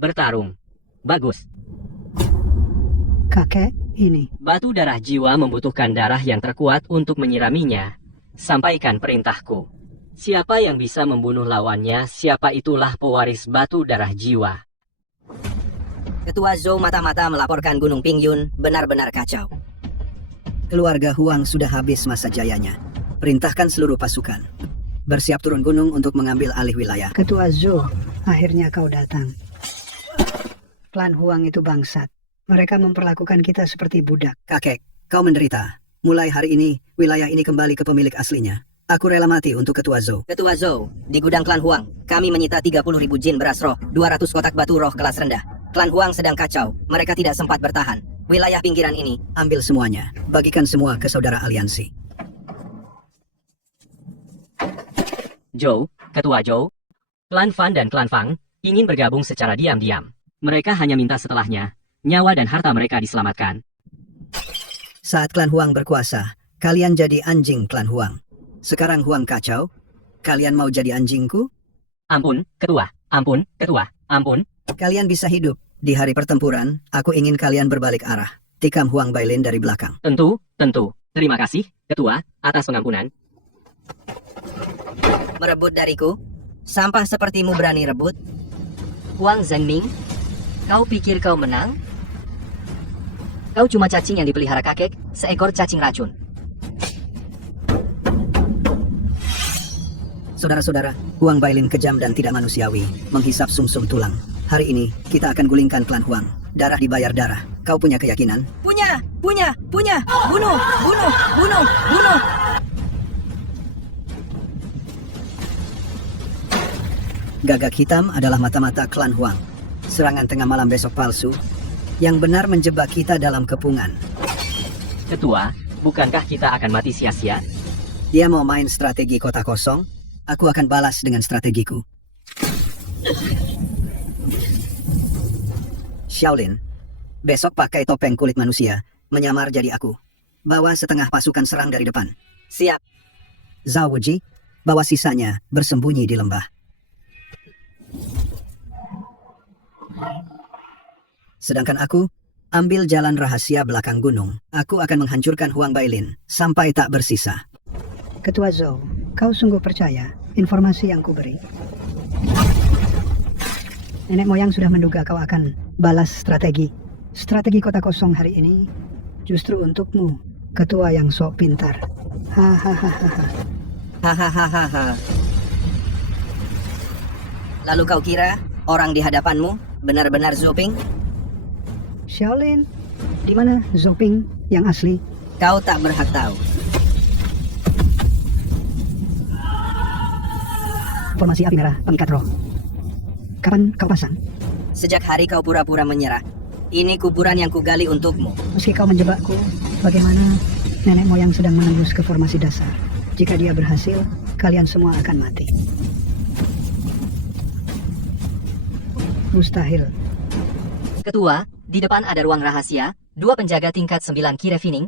Bertarung. Bagus. Kakek, ini. Batu darah jiwa membutuhkan darah yang terkuat untuk menyiraminya. Sampaikan perintahku. Siapa yang bisa membunuh lawannya, siapa itulah pewaris batu darah jiwa. Ketua Zhou mata-mata melaporkan Gunung Pingyun benar-benar kacau. Keluarga Huang sudah habis masa jayanya. Perintahkan seluruh pasukan. Bersiap turun gunung untuk mengambil alih wilayah. Ketua Zhou, akhirnya kau datang. Klan Huang itu bangsat. Mereka memperlakukan kita seperti budak. Kakek, kau menderita. Mulai hari ini, wilayah ini kembali ke pemilik aslinya. Aku rela mati untuk Ketua Zhou. Ketua Zhou, di gudang klan Huang, kami menyita 30.000 jin beras roh, 200 kotak batu roh kelas rendah. Klan Huang sedang kacau, mereka tidak sempat bertahan. Wilayah pinggiran ini, Ambil semuanya. Bagikan semua ke saudara aliansi. Zhou, Ketua Zhou, Klan Fan dan Klan Fang ingin bergabung secara diam-diam. Mereka hanya minta setelahnya, nyawa dan harta mereka diselamatkan. Saat klan Huang berkuasa, kalian jadi anjing klan Huang. Sekarang Huang kacau, kalian mau jadi anjingku? Ampun, Ketua. Ampun, Ketua. Ampun. Kalian bisa hidup. Di hari pertempuran, aku ingin kalian berbalik arah. Tikam Huang Bailin dari belakang. Tentu, tentu. Terima kasih, Ketua, atas pengampunan. merebut dariku? Sampah sepertimu berani rebut? Huang Zhengming, kau pikir kau menang? Kau cuma cacing yang dipelihara kakek, seekor cacing racun. Saudara-saudara, Huang Bailin kejam dan tidak manusiawi, menghisap sumsum tulang. Hari ini, kita akan gulingkan klan Huang. Darah dibayar darah. Kau punya keyakinan? Punya! Bunuh! Bunuh! Gagak hitam adalah mata-mata klan Huang. Serangan tengah malam besok palsu, yang benar menjebak kita dalam kepungan. Ketua, bukankah kita akan mati sia-sia? Dia mau main strategi kota kosong, aku akan balas dengan strategiku. Xiaolin, besok pakai topeng kulit manusia, menyamar jadi aku. Bawa setengah pasukan serang dari depan. Siap. Zhao Wuji, bawa sisanya bersembunyi di lembah. Sedangkan aku, ambil jalan rahasia belakang gunung. Aku akan menghancurkan Huang Bailin sampai tak bersisa. Ketua Zhou, kau sungguh percaya informasi yang kuberi? Nenek moyang sudah menduga kau akan balas strategi. Strategi kota kosong hari ini justru untukmu, ketua yang sok pintar. Hahaha. Hahaha. Lalu kau kira orang di hadapanmu benar-benar Zhou Ping? Xiaolin, di mana Zhou Ping yang asli? Kau tak berhak tahu. Formasi api merah pengikat roh. Kapan kau pasang? Sejak hari kau pura-pura menyerah. Ini kuburan yang kugali untukmu. Meski kau menjebakku, bagaimana nenek moyang sedang menembus ke formasi dasar. Jika dia berhasil, kalian semua akan mati. Mustahil. Ketua, di depan ada ruang rahasia, 2 penjaga tingkat 9 Ki Refining.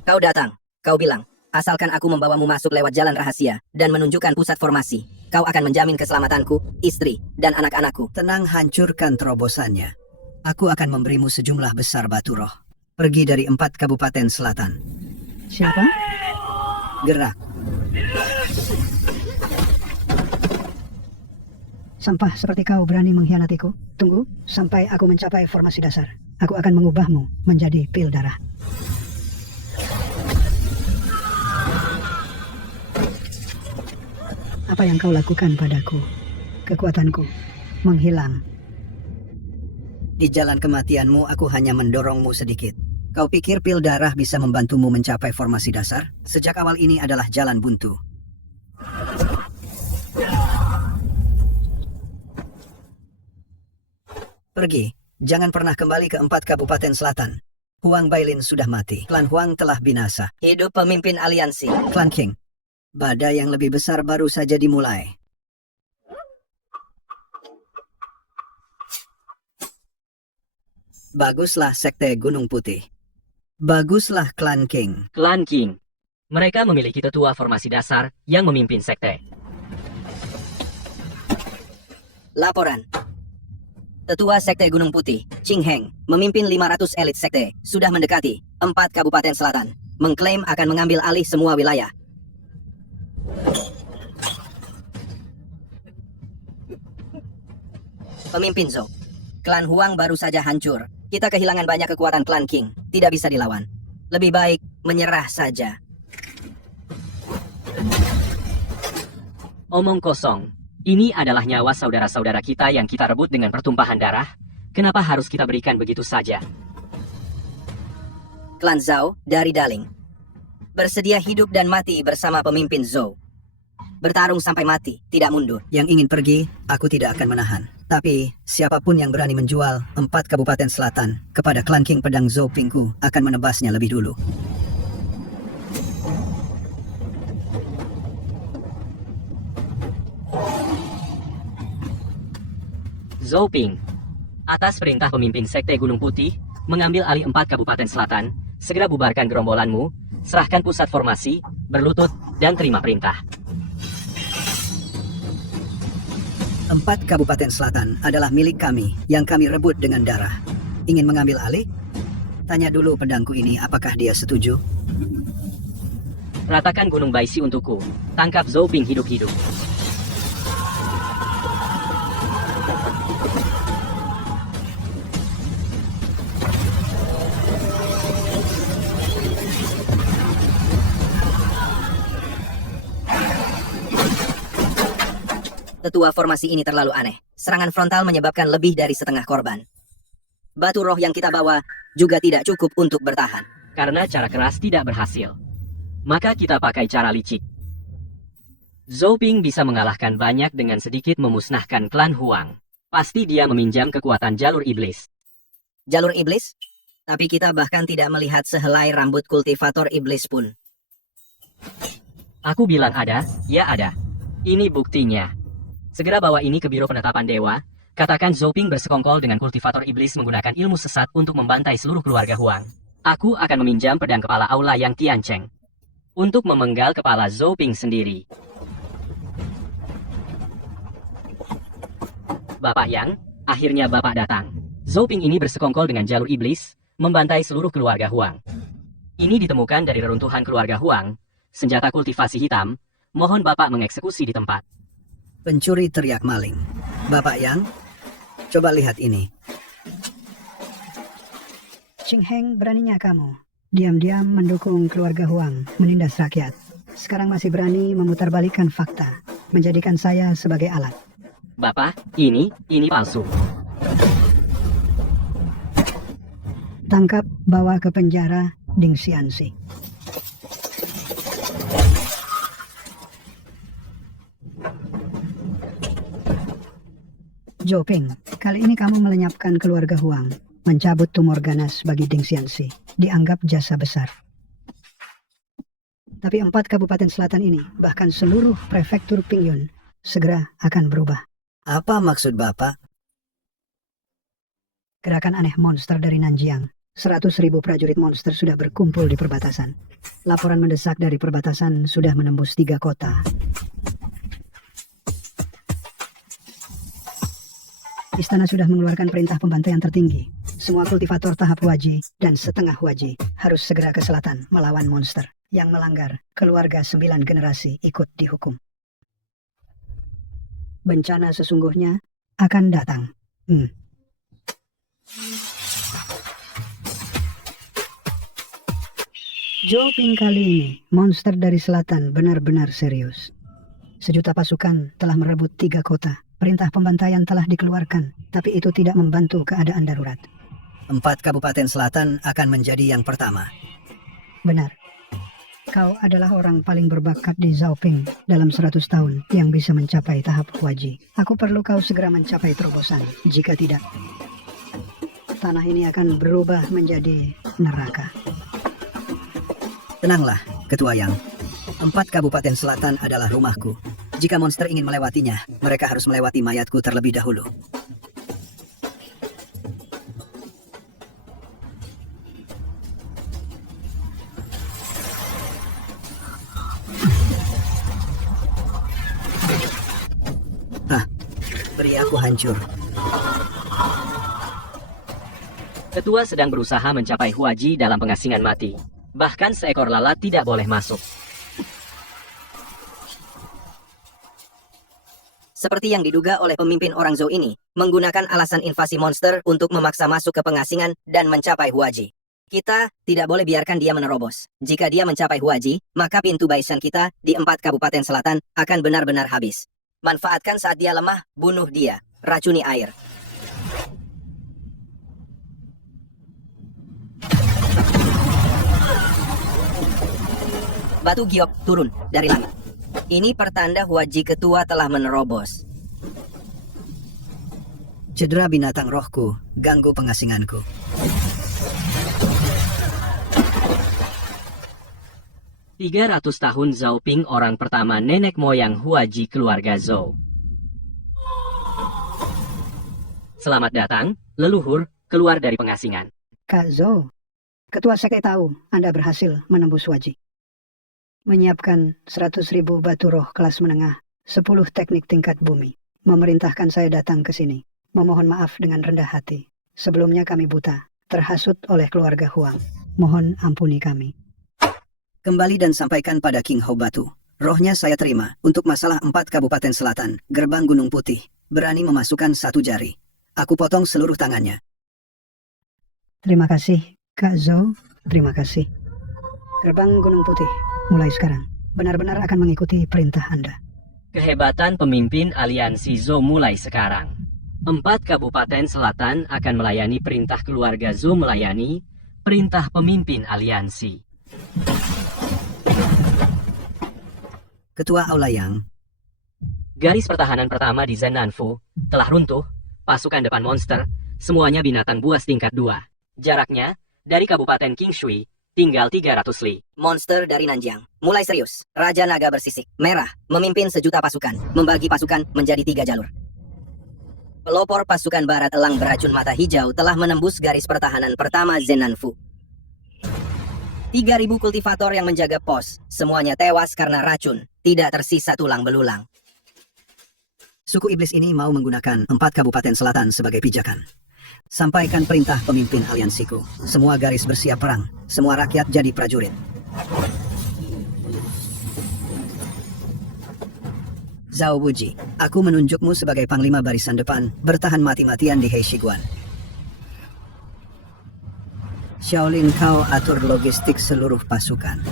Kau datang, kau bilang, asalkan aku membawamu masuk lewat jalan rahasia dan menunjukkan pusat formasi, kau akan menjamin keselamatanku, istri, dan anak-anakku. Tenang, hancurkan terobosannya. Aku akan memberimu sejumlah besar batu roh. Pergi dari 4 kabupaten selatan. Siapa? Gerak. Sampah seperti kau berani mengkhianatiku. Tunggu sampai aku mencapai formasi dasar. Aku akan mengubahmu menjadi pil darah. Apa yang kau lakukan padaku? Kekuatanku menghilang. Di jalan kematianmu, aku hanya mendorongmu sedikit. Kau pikir pil darah bisa membantumu mencapai formasi dasar? Sejak awal ini adalah jalan buntu. Pergi, jangan pernah kembali ke 4 kabupaten selatan. Huang Bailin sudah mati. Klan Huang telah binasa. Hidup pemimpin aliansi. Klan King, badai yang lebih besar baru saja dimulai. Baguslah Sekte Gunung Putih. Baguslah Klan King. Klan King. Mereka memiliki tetua formasi dasar yang memimpin sekte. Laporan. Tetua Sekte Gunung Putih, Ching Heng, memimpin 500 elit sekte, sudah mendekati 4 kabupaten selatan, mengklaim akan mengambil alih semua wilayah. Pemimpin Zhou, klan Huang baru saja hancur. Kita kehilangan banyak kekuatan klan King, tidak bisa dilawan. Lebih baik menyerah saja. Omong kosong. Ini adalah nyawa saudara-saudara kita yang kita rebut dengan pertumpahan darah. Kenapa harus kita berikan begitu saja? Klan Zhao dari Daling bersedia hidup dan mati bersama pemimpin Zhou. Bertarung sampai mati, tidak mundur. Yang ingin pergi, aku tidak akan menahan. Tapi, siapapun yang berani menjual 4 kabupaten selatan kepada Klan King Pedang Zhou Pingku akan menebasnya lebih dulu. Zhou Ping, atas perintah pemimpin Sekte Gunung Putih, mengambil alih 4 kabupaten selatan, segera bubarkan gerombolanmu, serahkan pusat formasi, berlutut, dan terima perintah. 4 kabupaten selatan adalah milik kami yang kami rebut dengan darah. Ingin mengambil alih? Tanya dulu pedangku ini apakah dia setuju. Ratakan Gunung Baisi untukku. Tangkap Zhou Ping hidup-hidup. Tetua formasi ini terlalu aneh. Serangan frontal menyebabkan lebih dari setengah korban. Batu roh yang kita bawa juga tidak cukup untuk bertahan. Karena cara keras tidak berhasil, maka kita pakai cara licik. Zhou Ping bisa mengalahkan banyak dengan sedikit memusnahkan klan Huang. Pasti dia meminjam kekuatan jalur iblis. Jalur iblis? Tapi kita bahkan tidak melihat sehelai rambut kultivator iblis pun. Aku bilang ada, ya ada. Ini buktinya. Segera bawa ini ke Biro Penetapan Dewa. Katakan Zhou Ping bersekongkol dengan kultivator iblis menggunakan ilmu sesat untuk membantai seluruh keluarga Huang. Aku akan meminjam pedang kepala Aula yang Tian Cheng untuk memenggal kepala Zhou Ping sendiri. Bapak Yang, akhirnya Bapak datang. Zhou Ping ini bersekongkol dengan jalur iblis, membantai seluruh keluarga Huang. Ini ditemukan dari reruntuhan keluarga Huang, senjata kultivasi hitam, mohon Bapak mengeksekusi di tempat. Pencuri teriak maling. Bapak Yang, coba lihat ini. Ching Heng, beraninya kamu diam-diam mendukung keluarga Huang menindas rakyat. Sekarang masih berani memutarbalikkan fakta, menjadikan saya sebagai alat. Bapak, ini palsu. Tangkap, bawa ke penjara Ding Xianxi. Zhou Ping, kali ini kamu melenyapkan keluarga Huang, mencabut tumor ganas bagi Ding Xianxi, dianggap jasa besar. Tapi 4 kabupaten selatan ini, bahkan seluruh prefektur Pingyun, segera akan berubah. Apa maksud Bapak? Gerakan aneh monster dari Nanjiang. 100.000 prajurit monster sudah berkumpul di perbatasan. Laporan mendesak dari perbatasan sudah menembus 3 kota. Istana sudah mengeluarkan perintah pembantaian tertinggi. Semua kultivator tahap Huaji dan setengah Huaji harus segera ke selatan melawan monster. Yang melanggar, keluarga 9 generasi ikut dihukum. Bencana sesungguhnya akan datang. Zhou Ping kali ini, monster dari selatan benar-benar serius. 1 juta pasukan telah merebut 3 kota. Perintah pembantaian telah dikeluarkan, tapi itu tidak membantu keadaan darurat. 4 kabupaten selatan akan menjadi yang pertama. Benar. Kau adalah orang paling berbakat di Zhou Ping dalam 100 tahun yang bisa mencapai tahap Huaji. Aku perlu kau segera mencapai terobosan. Jika tidak, tanah ini akan berubah menjadi neraka. Tenanglah, Ketua Yang. 4 kabupaten selatan adalah rumahku. Jika monster ingin melewatinya, mereka harus melewati mayatku terlebih dahulu. Beri aku hancur. Ketua sedang berusaha mencapai Huaji dalam pengasingan mati. Bahkan seekor lalat tidak boleh masuk. Seperti yang diduga oleh pemimpin orang Zhou ini, menggunakan alasan invasi monster untuk memaksa masuk ke pengasingan dan mencapai Huaji. Kita tidak boleh biarkan dia menerobos. Jika dia mencapai Huaji, maka pintu Baishan kita di 4 kabupaten selatan akan benar-benar habis. Manfaatkan saat dia lemah, bunuh dia. Racuni air. Batu giok turun dari langit. Ini pertanda Huaji ketua telah menerobos. Cedera binatang rohku, ganggu pengasinganku. Tiga 300 tahun Zhou Ping orang pertama nenek moyang Huaji keluarga Zhou. Selamat datang, leluhur, keluar dari pengasingan. Kak Zhou, Ketua Sekte tahu Anda berhasil menembus Huaji. Menyiapkan 100.000 batu roh kelas menengah, 10 teknik tingkat bumi. Memerintahkan saya datang ke sini. Memohon maaf dengan rendah hati. Sebelumnya kami buta, terhasut oleh keluarga Huang. Mohon ampuni kami. Kembali dan sampaikan pada King Hou Batu. Rohnya saya terima untuk masalah 4 kabupaten selatan, gerbang Gunung Putih. Berani memasukkan 1 jari. Aku potong seluruh tangannya. Terima kasih, Kak Zhou. Terima kasih. Gerbang Gunung Putih, mulai sekarang, benar-benar akan mengikuti perintah Anda. Kehebatan pemimpin aliansi Zhou mulai sekarang. 4 kabupaten selatan akan melayani perintah keluarga Zhou melayani perintah pemimpin aliansi. Ketua Aulayang, Garis pertahanan pertama di Zennanfu telah runtuh, pasukan depan monster, semuanya binatang buas tingkat 2. Jaraknya, dari Kabupaten Qingshui, tinggal 300 li. Monster dari Nanjiang. Mulai serius. Raja Naga bersisik merah memimpin sejuta pasukan, membagi pasukan menjadi 3 jalur. Pelopor pasukan barat elang beracun mata hijau telah menembus garis pertahanan pertama Zenanfu. 3.000 kultivator yang menjaga pos, semuanya tewas karena racun, tidak tersisa tulang belulang. Suku iblis ini mau menggunakan 4 kabupaten selatan sebagai pijakan. Sampaikan perintah pemimpin aliansiku. Semua garis bersiap perang. Semua rakyat jadi prajurit. Zhao Wuji, aku menunjukmu sebagai panglima barisan depan, bertahan mati-matian di Heishiguan. Shaolin, kau atur logistik seluruh pasukan.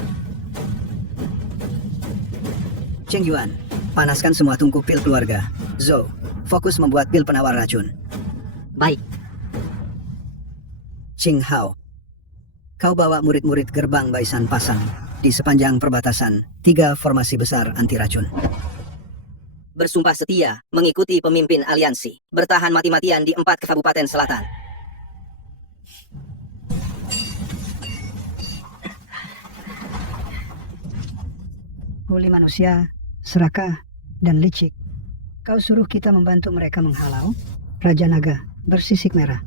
Cheng Yuan, panaskan semua tungku pil keluarga. Zhou, fokus membuat pil penawar racun. Baik. Ching Hao, kau bawa murid-murid gerbang Baisan pasang di sepanjang perbatasan 3 formasi besar anti racun. Bersumpah setia, mengikuti pemimpin aliansi, bertahan mati-matian di 4 kabupaten selatan. Huli manusia, Seraka, dan licik. Kau suruh kita membantu mereka menghalau Raja Naga bersisik merah.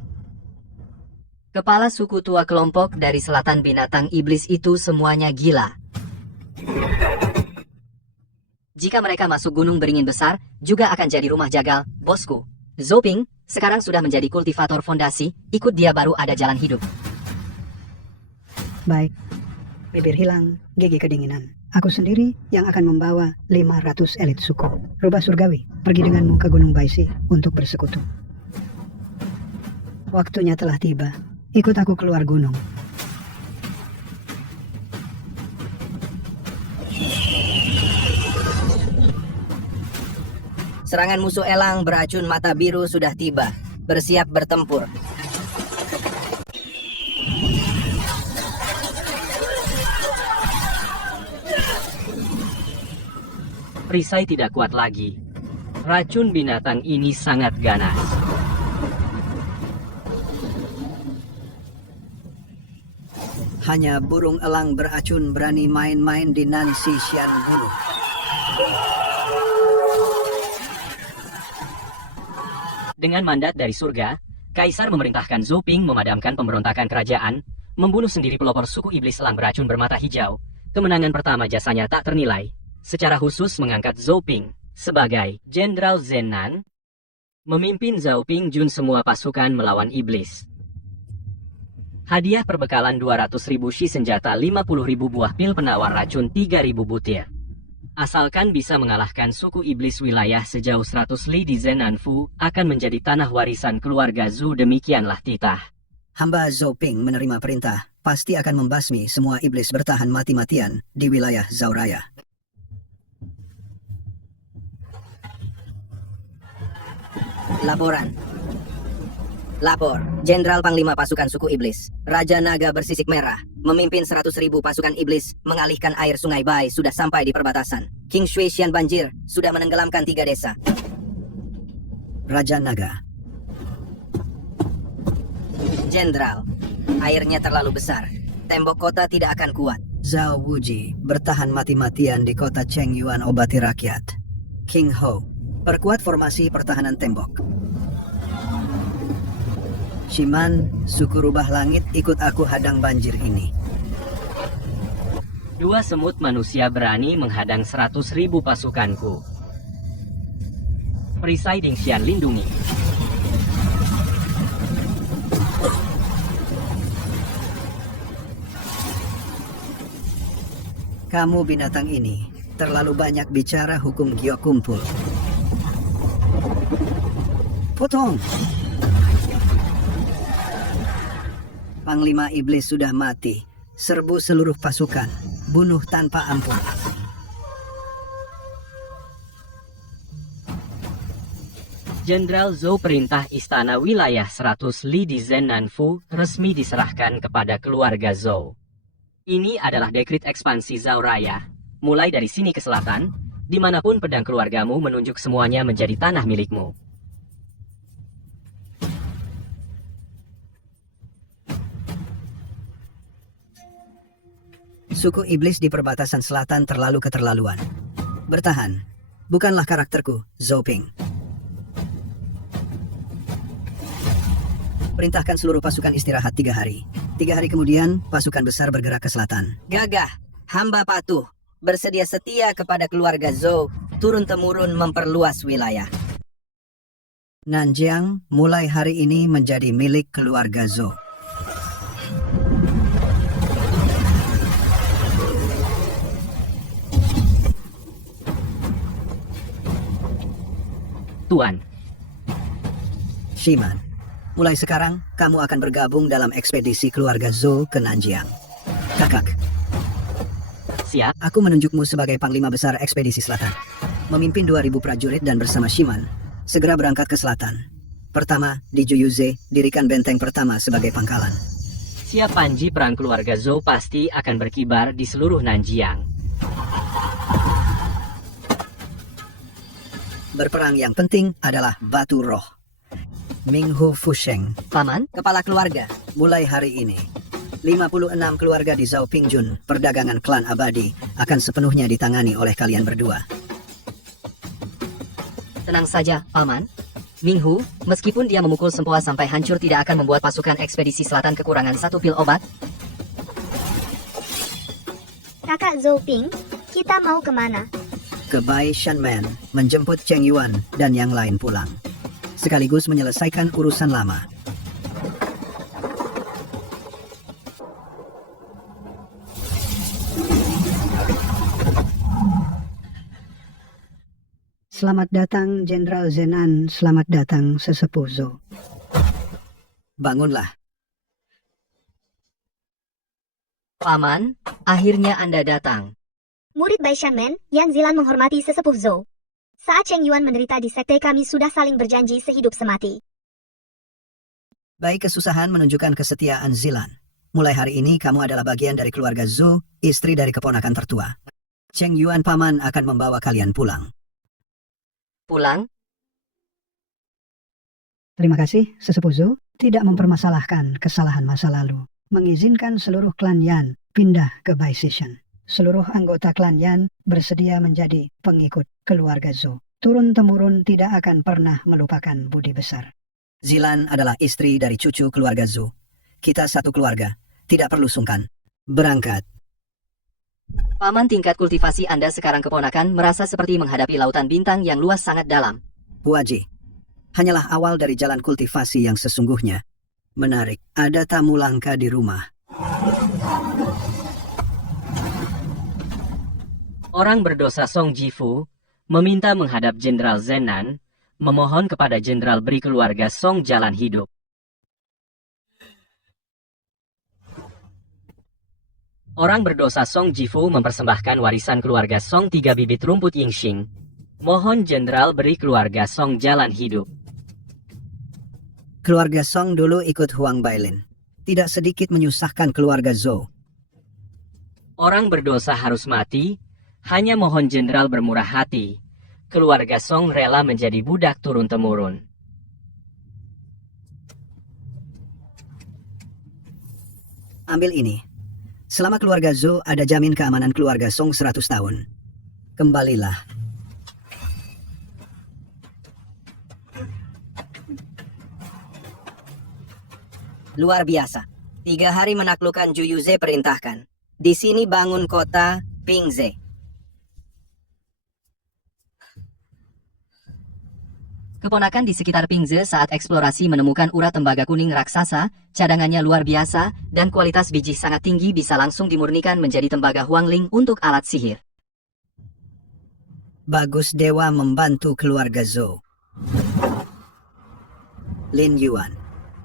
Kepala suku tua kelompok dari selatan binatang iblis itu semuanya gila. Jika mereka masuk gunung beringin besar, juga akan jadi rumah jagal, bosku. Zoping, sekarang sudah menjadi kultivator fondasi, ikut dia baru ada jalan hidup. Baik, bibir hilang, gigi kedinginan. Aku sendiri yang akan membawa 500 elit suku. Rubah surgawi, pergi denganmu ke Gunung Baisi untuk bersekutu. Waktunya telah tiba. Ikut aku keluar gunung. Serangan musuh elang beracun mata biru sudah tiba, bersiap bertempur. Perisai tidak kuat lagi. Racun binatang ini sangat ganas. Hanya burung elang beracun berani main-main di Nansi Xian Guru. Dengan mandat dari surga, Kaisar memerintahkan Zoping memadamkan pemberontakan kerajaan, membunuh sendiri pelopor suku iblis elang beracun bermata hijau. Kemenangan pertama jasanya tak ternilai. Secara khusus mengangkat Zoping sebagai Jenderal Zenan, memimpin Zoping Jun semua pasukan melawan iblis. Hadiah perbekalan 200.000 shi senjata, 50.000 buah pil penawar racun, 3.000 butir. Asalkan bisa mengalahkan suku iblis wilayah sejauh 100 li di Zenanfu, akan menjadi tanah warisan keluarga Zhu, demikianlah titah. Hamba Zoping menerima perintah, pasti akan membasmi semua iblis bertahan mati-matian di wilayah Zauraya. Laporan. Lapor, Jenderal Panglima Pasukan Suku Iblis, Raja Naga bersisik merah, memimpin 100.000 pasukan iblis, mengalihkan air sungai Bai sudah sampai di perbatasan. King Shui Xian banjir, sudah menenggelamkan 3 desa. Raja Naga, Jenderal, airnya terlalu besar. Tembok kota tidak akan kuat. Zhao Wuji bertahan mati-matian di kota Cheng Yuan, obati rakyat. King Ho, perkuat formasi pertahanan tembok. Shiman, suku rubah langit, ikut aku hadang banjir ini. 2 semut manusia berani menghadang 100.000 pasukanku. Perisai Dingxian lindungi. Kamu binatang ini, terlalu banyak bicara, hukum giok kumpul. Potong! Panglima iblis sudah mati. Serbu seluruh pasukan. Bunuh tanpa ampun. Jenderal Zhou perintah istana wilayah 100 li di Zenanfu resmi diserahkan kepada keluarga Zhou. Ini adalah dekrit ekspansi Zauraya. Mulai dari sini ke selatan, dimanapun pedang keluargamu menunjuk, semuanya menjadi tanah milikmu. Suku iblis di perbatasan selatan terlalu keterlaluan. Bertahan. Bukanlah karakterku, Zhou Ping. Perintahkan seluruh pasukan istirahat 3 hari. 3 hari kemudian, pasukan besar bergerak ke selatan. Gagah, hamba patuh, bersedia setia kepada keluarga Zhou, turun-temurun memperluas wilayah. Nanjiang mulai hari ini menjadi milik keluarga Zhou. Tuan. Shiman, mulai sekarang kamu akan bergabung dalam ekspedisi keluarga Zhou ke Nanjiang. Kakak, Siap. aku menunjukmu sebagai Panglima Besar Ekspedisi Selatan. Memimpin 2000 prajurit dan bersama Shiman, segera berangkat ke selatan. Pertama, di Juyuze, dirikan benteng pertama sebagai pangkalan. Siap Panji, perang keluarga Zhou pasti akan berkibar di seluruh Nanjiang. Berperang yang penting adalah batu roh. Minghu Fusheng, Paman, kepala keluarga. mulai hari ini, 56 keluarga di Zhao Pingjun, perdagangan klan abadi, akan sepenuhnya ditangani oleh kalian berdua. Tenang saja, Paman. Minghu, meskipun dia memukul Sempoa sampai hancur tidak akan membuat pasukan ekspedisi selatan kekurangan 1 pil obat. Kakak Zhou Ping, kita mau kemana? Ke Bai Shanmen, menjemput Cheng Yuan dan yang lain pulang. Sekaligus menyelesaikan urusan lama. Selamat datang Jenderal Zenan, selamat datang Sesepuh Zhou. Bangunlah. Paman, akhirnya Anda datang. Murid Bai Shanmen, Yan Zilan menghormati Sesepuh Zhou. Saat Cheng Yuan menderita di sekte kami sudah saling berjanji sehidup semati. Baik kesusahan menunjukkan kesetiaan Zilan. Mulai hari ini kamu adalah bagian dari keluarga Zhou, istri dari keponakan tertua. Cheng Yuan paman akan membawa kalian pulang. Pulang? Terima kasih, Sesepuh Zhou tidak mempermasalahkan kesalahan masa lalu. Mengizinkan seluruh klan Yan pindah ke Bai Sishan. Seluruh anggota klan Yan bersedia menjadi pengikut keluarga Zhou. Turun-temurun tidak akan pernah melupakan budi besar. Zilan adalah istri dari cucu keluarga Zhou. Kita satu keluarga, tidak perlu sungkan. Berangkat. Paman, tingkat kultivasi Anda sekarang keponakan merasa seperti menghadapi lautan bintang yang luas sangat dalam. Huaji, hanyalah awal dari jalan kultivasi yang sesungguhnya. Menarik, ada tamu langka di rumah. Orang berdosa Song Jifu meminta menghadap Jenderal Zenan, memohon kepada Jenderal beri keluarga Song jalan hidup. Orang berdosa Song Jifu mempersembahkan warisan keluarga Song 3 bibit rumput Yingxing. Mohon Jenderal beri keluarga Song jalan hidup. Keluarga Song dulu ikut Huang Bailin. Tidak sedikit menyusahkan keluarga Zhou. Orang berdosa harus mati, hanya mohon Jenderal bermurah hati. Keluarga Song rela menjadi budak turun-temurun. Ambil ini. Selama keluarga Zhou ada jamin keamanan keluarga Song 100 tahun. Kembalilah. Luar biasa. 3 hari menaklukkan Juyuze perintahkan. Di sini bangun kota Pingze. Keponakan di sekitar Pingze saat eksplorasi menemukan urat tembaga kuning raksasa, cadangannya luar biasa, dan kualitas biji sangat tinggi bisa langsung dimurnikan menjadi tembaga Huangling untuk alat sihir. Bagus dewa membantu keluarga Zhou. Lin Yuan,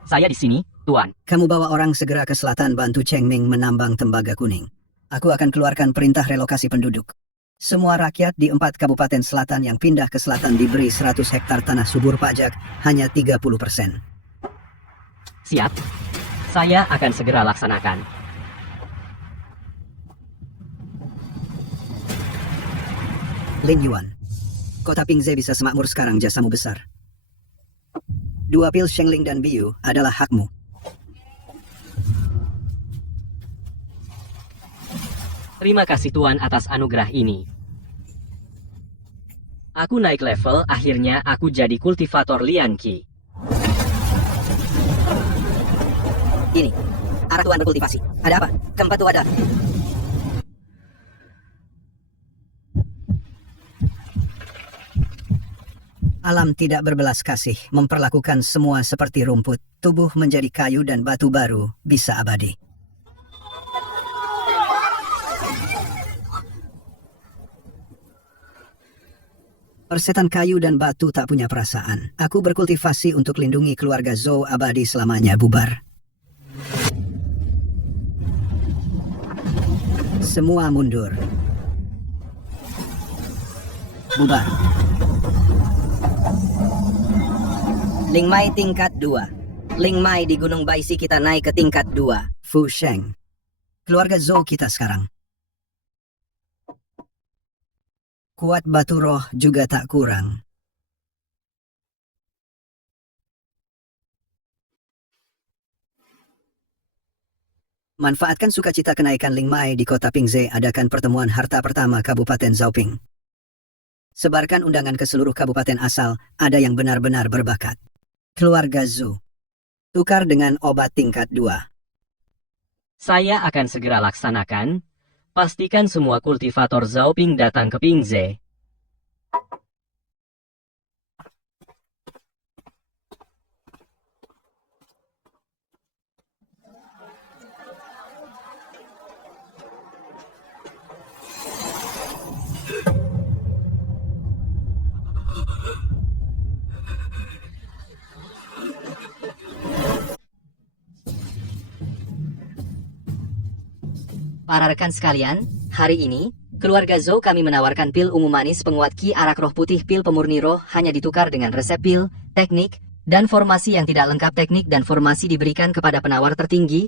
Saya di sini, Tuan. kamu bawa orang segera ke selatan bantu Cheng Ming menambang tembaga kuning. Aku akan keluarkan perintah relokasi penduduk. Semua rakyat di 4 kabupaten selatan yang pindah ke selatan diberi 100 hektar tanah subur pajak, hanya 30%. Siap. Saya akan segera laksanakan. Lin Yuan, kota Pingze bisa semakmur sekarang, jasamu besar. 2 pil Shengling dan Biu adalah hakmu. Terima kasih Tuan atas anugerah ini. Aku naik level, akhirnya aku jadi kultivator Lian Qi. Ini, arah Tuan berkultivasi. Ada apa? Keempat tu ada. Alam tidak berbelas kasih, memperlakukan semua seperti rumput. Tubuh menjadi kayu dan batu baru bisa abadi. Persetan kayu dan batu tak punya perasaan. Aku berkultivasi untuk lindungi keluarga Zhou abadi selamanya bubar. Semua mundur. Bubar. Ling Mai tingkat 2. Ling Mai di Gunung Baisi kita naik ke tingkat 2. Fu Sheng. Keluarga Zhou kita sekarang. Kuat batu roh juga tak kurang. Manfaatkan sukacita kenaikan Ling Mai di kota Pingze, adakan pertemuan harta pertama Kabupaten Zaoping. Sebarkan undangan ke seluruh kabupaten asal, ada yang benar-benar berbakat. Keluarga Zhou. Tukar dengan obat tingkat 2. Saya akan segera laksanakan. Pastikan semua kultivator Zaoping datang ke Pingze. Para rekan sekalian, hari ini, keluarga Zhou kami menawarkan pil ungu manis penguat Qi arak roh putih. Pil pemurni roh hanya ditukar dengan resep pil, teknik, dan formasi yang tidak lengkap. Teknik dan formasi diberikan kepada penawar tertinggi.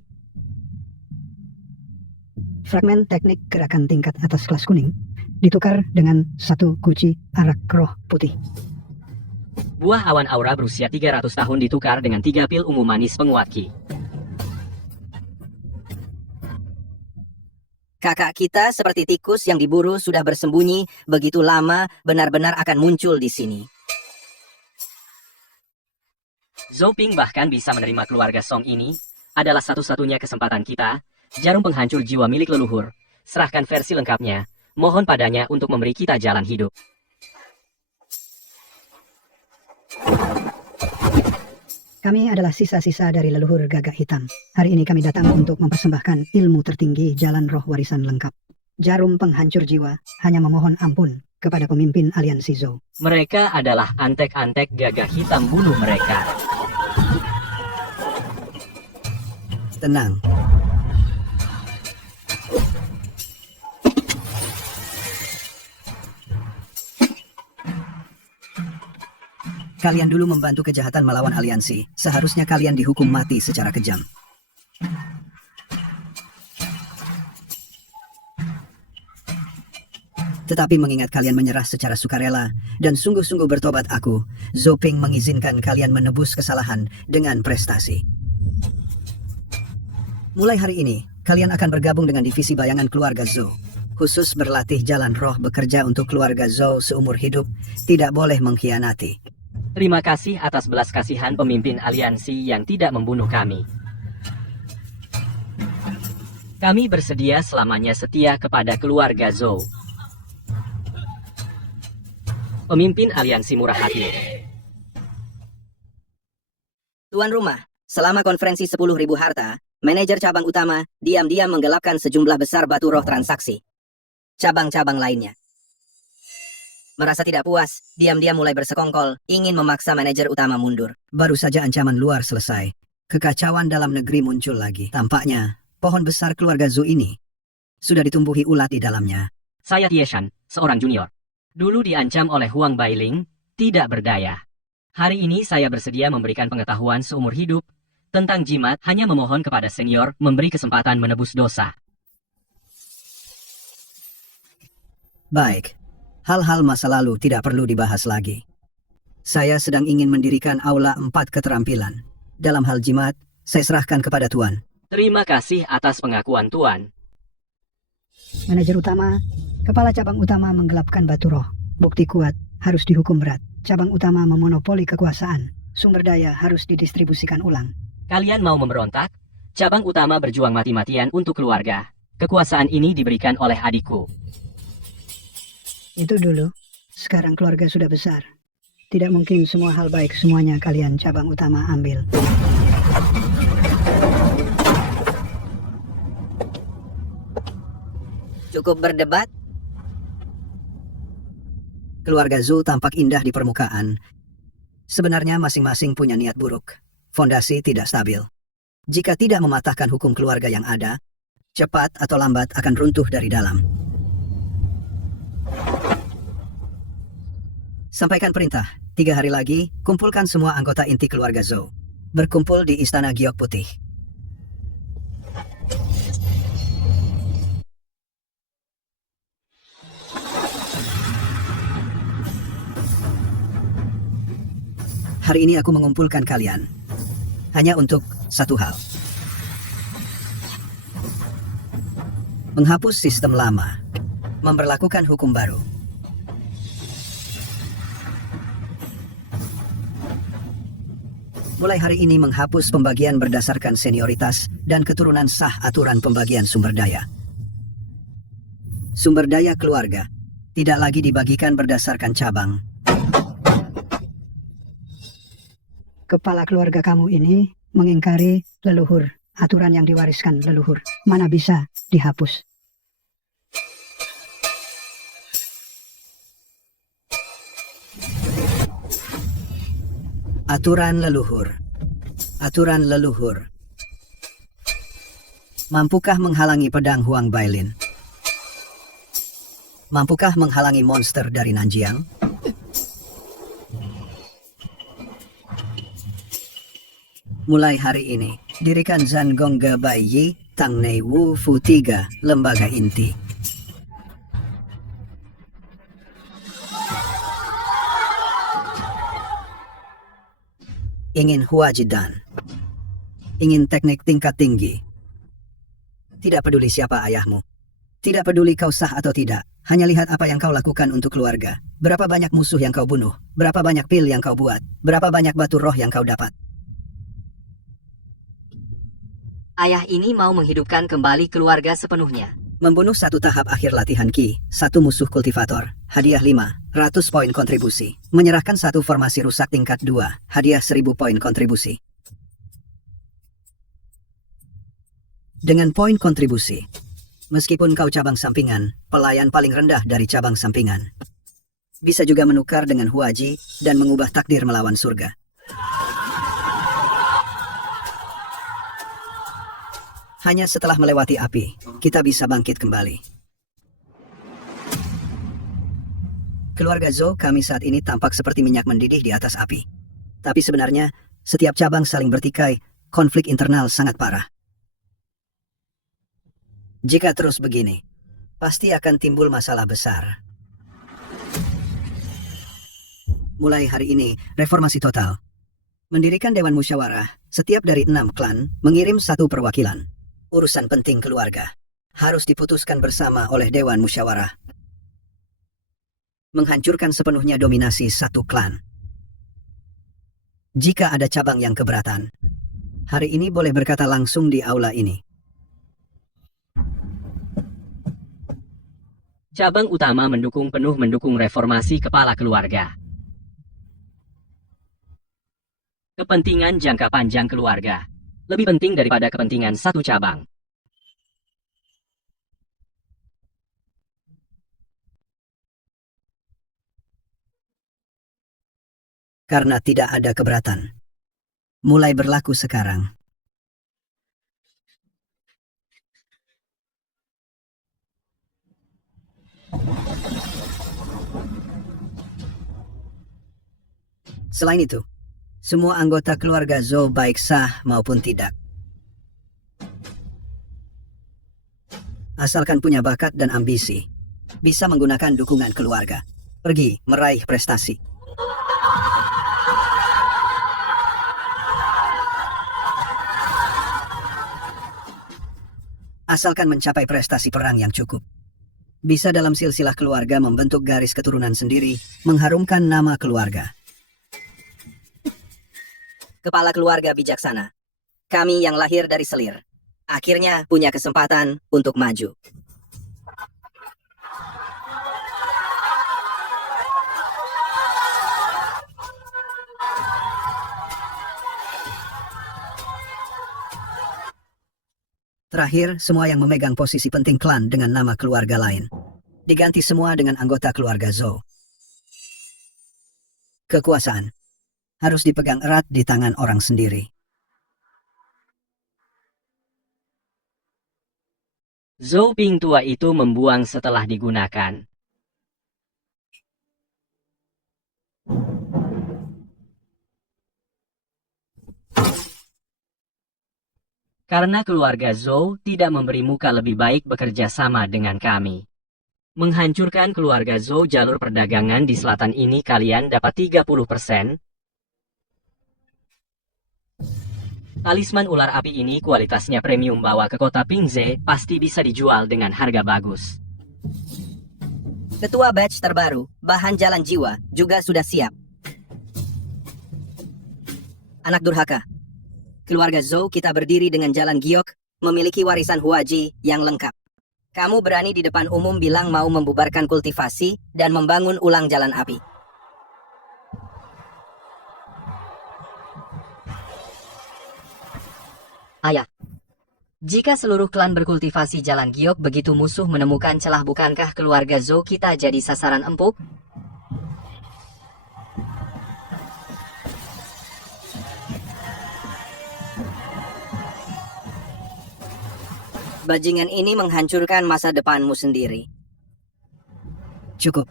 Fragmen teknik gerakan tingkat atas kelas kuning ditukar dengan 1 guci arak roh putih. Buah awan aura berusia 300 tahun ditukar dengan 3 pil ungu manis penguat Qi. Kakak kita seperti tikus yang diburu sudah bersembunyi begitu lama, benar-benar akan muncul di sini. Zaoping bahkan bisa menerima keluarga Song ini. Adalah satu-satunya kesempatan kita. Jarum penghancur jiwa milik leluhur. Serahkan versi lengkapnya. Mohon padanya untuk memberi kita jalan hidup. Kami adalah sisa-sisa dari leluhur gagak hitam. Hari ini kami datang untuk mempersembahkan ilmu tertinggi jalan roh warisan lengkap. Jarum penghancur jiwa hanya memohon ampun kepada pemimpin aliansi Zhou. Mereka adalah antek-antek gagak hitam, bunuh mereka. Tenang. Kalian dulu membantu kejahatan melawan aliansi. Seharusnya kalian dihukum mati secara kejam. Tetapi mengingat kalian menyerah secara sukarela dan sungguh-sungguh bertobat, aku, Zaoping, mengizinkan kalian menebus kesalahan dengan prestasi. Mulai hari ini, kalian akan bergabung dengan divisi bayangan keluarga Zhou. Khusus berlatih jalan roh, bekerja untuk keluarga Zhou seumur hidup, tidak boleh mengkhianati. Terima kasih atas belas kasihan pemimpin aliansi yang tidak membunuh kami. Kami bersedia selamanya setia kepada keluarga Zhou. Pemimpin aliansi murah hati. Tuan rumah, selama konferensi 10.000 harta, manajer cabang utama diam-diam menggelapkan sejumlah besar batu roh transaksi. Cabang-cabang lainnya merasa tidak puas, diam-diam mulai bersekongkol, ingin memaksa manajer utama mundur. Baru saja ancaman luar selesai, kekacauan dalam negeri muncul lagi. Tampaknya, pohon besar keluarga Zhou ini sudah ditumbuhi ulat di dalamnya. Saya Tieshan, seorang junior. Dulu diancam oleh Huang Bailing, tidak berdaya. Hari ini saya bersedia memberikan pengetahuan seumur hidup tentang jimat, hanya memohon kepada senior memberi kesempatan menebus dosa. Baik. Hal-hal masa lalu tidak perlu dibahas lagi. Saya sedang ingin mendirikan aula 4 keterampilan. Dalam hal jimat, saya serahkan kepada Tuan. Terima kasih atas pengakuan Tuan. Manajer utama, kepala cabang utama menggelapkan batu roh. Bukti kuat, harus dihukum berat. Cabang utama memonopoli kekuasaan. Sumber daya harus didistribusikan ulang. Kalian mau memberontak? Cabang utama berjuang mati-matian untuk keluarga. Kekuasaan ini diberikan oleh adikku. Itu dulu. Sekarang keluarga sudah besar. Tidak mungkin semua hal baik semuanya kalian cabang utama ambil. Cukup berdebat? Keluarga Zhou tampak indah di permukaan. Sebenarnya masing-masing punya niat buruk. Fondasi tidak stabil. Jika tidak mematahkan hukum keluarga yang ada, cepat atau lambat akan runtuh dari dalam. Sampaikan perintah. 3 hari lagi, kumpulkan semua anggota inti keluarga Zhou. Berkumpul di Istana Giok Putih. Hari ini aku mengumpulkan kalian. Hanya untuk satu hal. Menghapus sistem lama. Memberlakukan hukum baru. Mulai hari ini menghapus pembagian berdasarkan senioritas dan keturunan sah aturan pembagian sumber daya. Sumber daya keluarga tidak lagi dibagikan berdasarkan cabang. Kepala keluarga kamu ini mengingkari leluhur, aturan yang diwariskan leluhur. Mana bisa dihapus. Aturan leluhur. Aturan leluhur. Mampukah menghalangi pedang Huang Bailin? Mampukah menghalangi monster dari Nanjiang? Mulai hari ini, dirikan Zhan Gongge Bai Yi, Tang Nei Wu Fu 3, lembaga inti. Ingin Huajidan. Ingin teknik tingkat tinggi. Tidak peduli siapa ayahmu. Tidak peduli kau sah atau tidak. Hanya lihat apa yang kau lakukan untuk keluarga. Berapa banyak musuh yang kau bunuh. Berapa banyak pil yang kau buat. Berapa banyak batu roh yang kau dapat. Ayah ini mau menghidupkan kembali keluarga sepenuhnya. Membunuh 1 tahap akhir latihan Ki, 1 musuh kultivator, hadiah 500 poin kontribusi. Menyerahkan 1 formasi rusak tingkat 2, hadiah 1000 poin kontribusi. Dengan poin kontribusi, meskipun kau cabang sampingan, pelayan paling rendah dari cabang sampingan. Bisa juga menukar dengan Huaji dan mengubah takdir melawan surga. Hanya setelah melewati api, kita bisa bangkit kembali. Keluarga Zhou kami saat ini tampak seperti minyak mendidih di atas api. Tapi sebenarnya, setiap cabang saling bertikai, konflik internal sangat parah. Jika terus begini, pasti akan timbul masalah besar. Mulai hari ini, reformasi total. Mendirikan Dewan Musyawarah, setiap dari 6 klan mengirim 1 perwakilan. Urusan penting keluarga harus diputuskan bersama oleh Dewan Musyawarah. Menghancurkan sepenuhnya dominasi 1 klan. Jika ada cabang yang keberatan, hari ini boleh berkata langsung di aula ini. Cabang utama mendukung reformasi kepala keluarga. Kepentingan jangka panjang keluarga lebih penting daripada kepentingan 1 cabang. Karena tidak ada keberatan. Mulai berlaku sekarang. Selain itu, semua anggota keluarga Zhou baik sah maupun tidak. Asalkan punya bakat dan ambisi, bisa menggunakan dukungan keluarga. Pergi meraih prestasi. asalkan mencapai prestasi perang yang cukup. Bisa dalam silsilah keluarga membentuk garis keturunan sendiri, mengharumkan nama keluarga. Kepala keluarga bijaksana. Kami yang lahir dari selir. Akhirnya punya kesempatan untuk maju. Terakhir, semua yang memegang posisi penting klan dengan nama keluarga lain. Diganti semua dengan anggota keluarga Zhou. Kekuasaan harus dipegang erat di tangan orang sendiri. Zhou Ping tua itu membuang setelah digunakan. Karena keluarga Zhou tidak memberi muka lebih baik bekerja sama dengan kami. Menghancurkan keluarga Zhou jalur perdagangan di selatan ini kalian dapat 30%. Talisman ular api ini kualitasnya premium bawa ke kota Pingze pasti bisa dijual dengan harga bagus. Ketua batch terbaru, bahan jalan jiwa, juga sudah siap. Anak durhaka. Keluarga Zhou kita berdiri dengan jalan giok, memiliki warisan Huaji yang lengkap. Kamu berani di depan umum bilang mau membubarkan kultivasi dan membangun ulang jalan api. Ayah, jika seluruh klan berkultivasi jalan giok begitu musuh menemukan celah, bukankah keluarga Zhou kita jadi sasaran empuk? Bajingan ini menghancurkan masa depanmu sendiri. Cukup.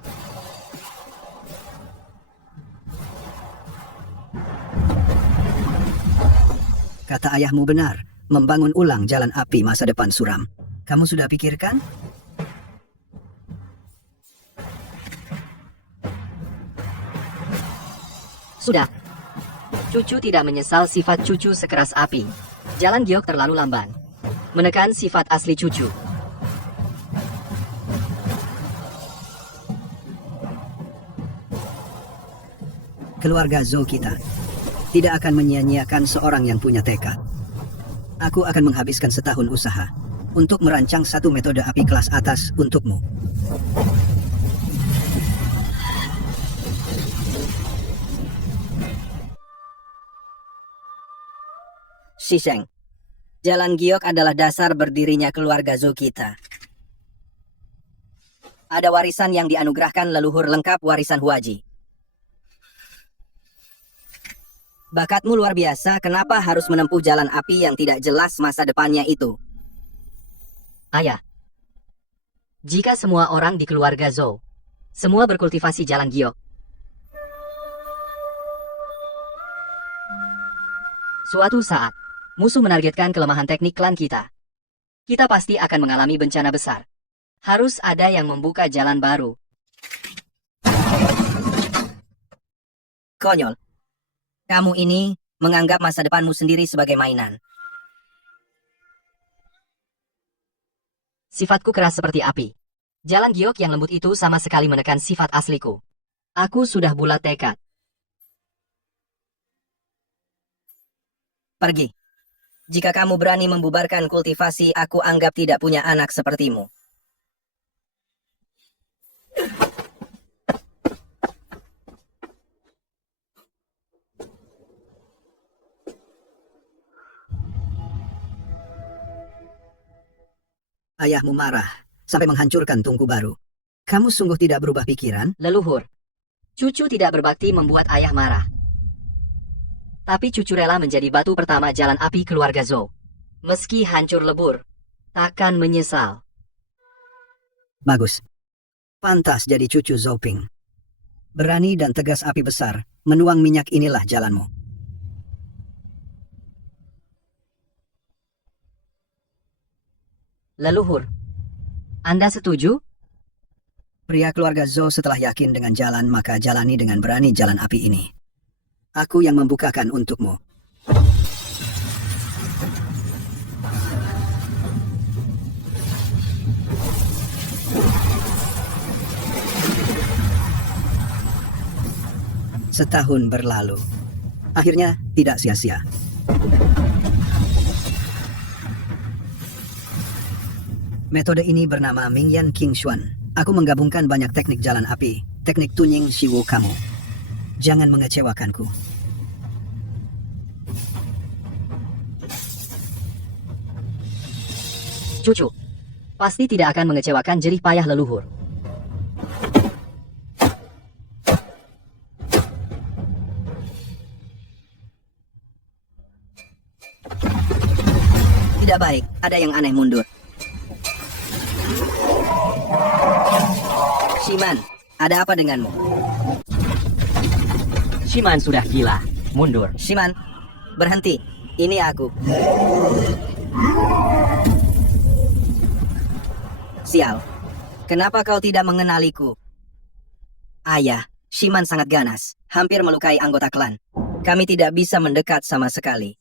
Kata ayahmu benar, membangun ulang jalan api masa depan suram. Kamu sudah pikirkan? Sudah. Cucu tidak menyesal sifat cucu sekeras api. Jalan giok terlalu lamban. Menekan sifat asli cucu. Keluarga Zhou kita tidak akan menyia-nyiakan seorang yang punya tekad. Aku akan menghabiskan setahun usaha untuk merancang satu metode api kelas atas untukmu. Shisheng. Jalan giok adalah dasar berdirinya keluarga Zhou kita. Ada warisan yang dianugerahkan leluhur lengkap warisan Huaji. Bakatmu luar biasa, kenapa harus menempuh jalan api yang tidak jelas masa depannya itu? Ayah, jika semua orang di keluarga Zhou, semua berkultivasi jalan giok, suatu saat, musuh menargetkan kelemahan teknik klan kita. Kita pasti akan mengalami bencana besar. Harus ada yang membuka jalan baru. Konyol. Kamu ini menganggap masa depanmu sendiri sebagai mainan. Sifatku keras seperti api. Jalan giok yang lembut itu sama sekali menekan sifat asliku. Aku sudah bulat tekad. Pergi. Jika kamu berani membubarkan kultivasi, aku anggap tidak punya anak sepertimu. Ayahmu marah sampai menghancurkan tungku baru. Kamu sungguh tidak berubah pikiran? Leluhur, cucu tidak berbakti membuat ayah marah. Tapi cucu rela menjadi batu pertama jalan api keluarga Zhou. Meski hancur lebur, takkan menyesal. Bagus. Pantas jadi cucu Zhou Ping. Berani dan tegas api besar, menuang minyak inilah jalanmu. Leluhur, Anda setuju? Pria keluarga Zhou setelah yakin dengan jalan, maka jalani dengan berani jalan api ini. Aku yang membukakan untukmu. Setahun berlalu. Akhirnya tidak sia-sia. Metode ini bernama Mingyan Qingshuan. Aku menggabungkan banyak teknik jalan api, teknik tunying Shiwu kamu. Jangan mengecewakanku. Cucu, pasti tidak akan mengecewakan jerih payah leluhur. Tidak baik, ada yang aneh mundur. Shiman, ada apa denganmu? Shiman sudah gila. Mundur. Shiman, berhenti. Ini aku. Sial, kenapa kau tidak mengenaliku? Ayah, Shiman sangat ganas, hampir melukai anggota klan. Kami tidak bisa mendekat sama sekali.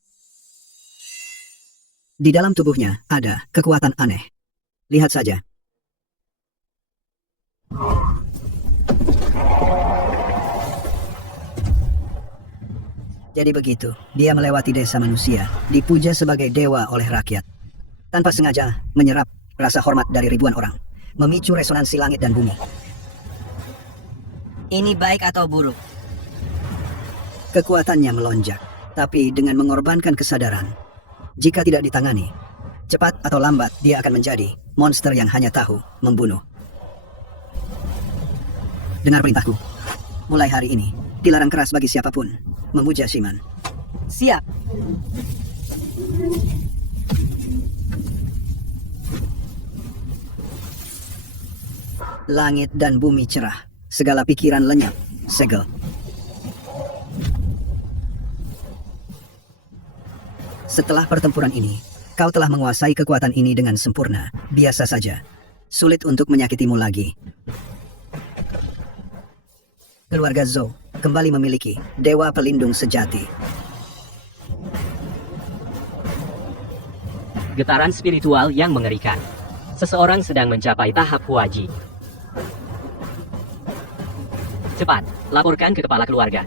Di dalam tubuhnya ada kekuatan aneh. Lihat saja. Jadi begitu, dia melewati desa manusia, dipuja sebagai dewa oleh rakyat. Tanpa sengaja menyerap rasa hormat dari ribuan orang, memicu resonansi langit dan bumi. Ini baik atau buruk? Kekuatannya melonjak, tapi dengan mengorbankan kesadaran. Jika tidak ditangani, cepat atau lambat dia akan menjadi monster yang hanya tahu membunuh. Dengar perintahku. Mulai hari ini, dilarang keras bagi siapapun memuja Shiman. Siap. Langit dan bumi cerah, segala pikiran lenyap, segel. Setelah pertempuran ini, kau telah menguasai kekuatan ini dengan sempurna. Biasa saja. Sulit untuk menyakitimu lagi. Keluarga Zhou kembali memiliki dewa pelindung sejati. Getaran spiritual yang mengerikan. Seseorang sedang mencapai tahap huaji. Cepat, laporkan ke kepala keluarga.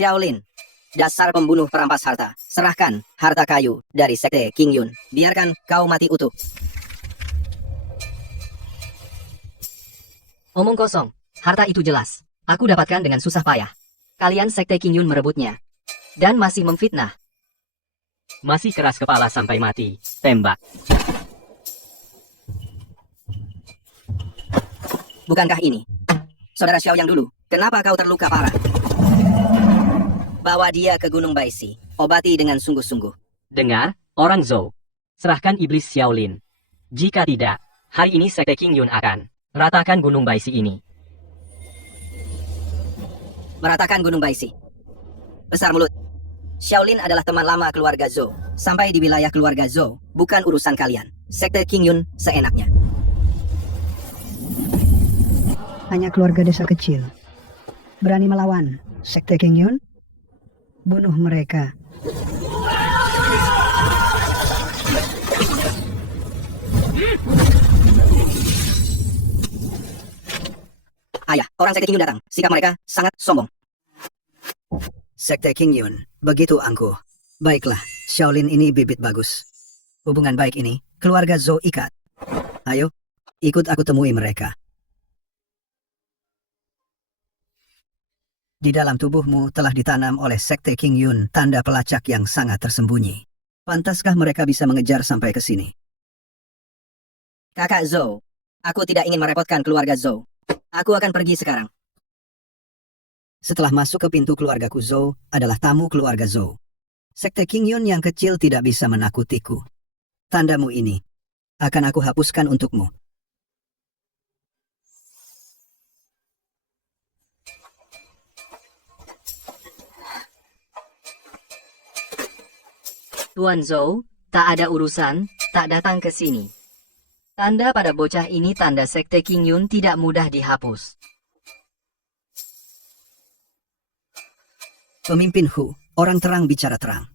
Xiaolin, dasar pembunuh perampas harta. Serahkan harta kayu dari sekte Qingyun. Biarkan kau mati utuh. Omong kosong, harta itu jelas. Aku dapatkan dengan susah payah. Kalian sekte Qingyun merebutnya. Dan masih memfitnah. Masih keras kepala sampai mati. Tembak. Bukankah ini saudara Xiao yang dulu? Kenapa kau terluka parah? Bawa dia ke Gunung Baisi. Obati dengan sungguh-sungguh. Dengar, orang Zhou. Serahkan iblis Xiaolin. Jika tidak, hari ini sekte Qingyun akan ratakan Gunung Baisi ini. Meratakan Gunung Baisi. Besar mulut. Xiaolin adalah teman lama keluarga Zhou. Sampai di wilayah keluarga Zhou, bukan urusan kalian. Sekte Qingyun seenaknya. Hanya keluarga desa kecil. Berani melawan sekte Qingyun? Bunuh mereka. Ayah, orang sekte Qingyun datang. Sikap mereka sangat sombong. Sekte Qingyun, begitu angkuh. Baiklah, Xiaolin ini bibit bagus. Hubungan baik ini, keluarga Zhou ikat. Ayo, ikut aku temui mereka. Di dalam tubuhmu telah ditanam oleh sekte Qingyun tanda pelacak yang sangat tersembunyi. Pantaskah mereka bisa mengejar sampai ke sini? Kakak Zhou, aku tidak ingin merepotkan keluarga Zhou. Aku akan pergi sekarang. Setelah masuk ke pintu keluargaku Zhou adalah tamu keluarga Zhou. Sekte Qingyun yang kecil tidak bisa menakutiku. Tandamu ini akan aku hapuskan untukmu. Tuan Zhou, tak ada urusan, tak datang ke sini. Tanda pada bocah ini tanda sekte Qingyun tidak mudah dihapus. Pemimpin Hu, orang terang bicara terang.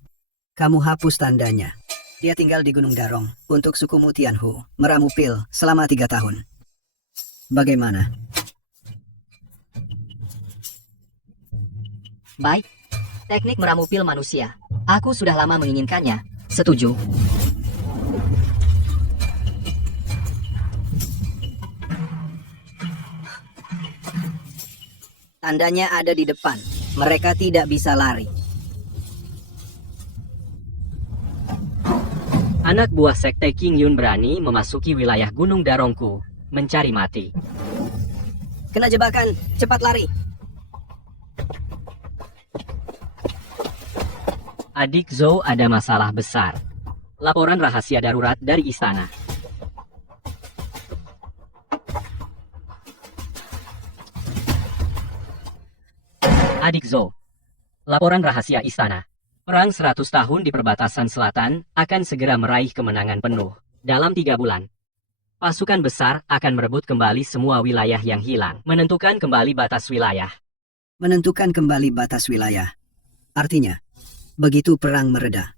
Kamu hapus tandanya. Dia tinggal di Gunung Darong untuk suku Tianhu, meramu pil selama 3 tahun. Bagaimana? Baik. Teknik meramu pil manusia. Aku sudah lama menginginkannya. Setuju. Tandanya ada di depan. Mereka tidak bisa lari. Anak buah sekte King Yun berani memasuki wilayah Gunung Darongku, mencari mati. Kena jebakan, cepat lari. Adik Zhou ada masalah besar. Laporan rahasia darurat dari istana. Adik Zhou. Laporan rahasia istana. Perang 100 tahun di perbatasan selatan akan segera meraih kemenangan penuh. Dalam 3 bulan. Pasukan besar akan merebut kembali semua wilayah yang hilang. Menentukan kembali batas wilayah. Menentukan kembali batas wilayah. Artinya, begitu perang mereda,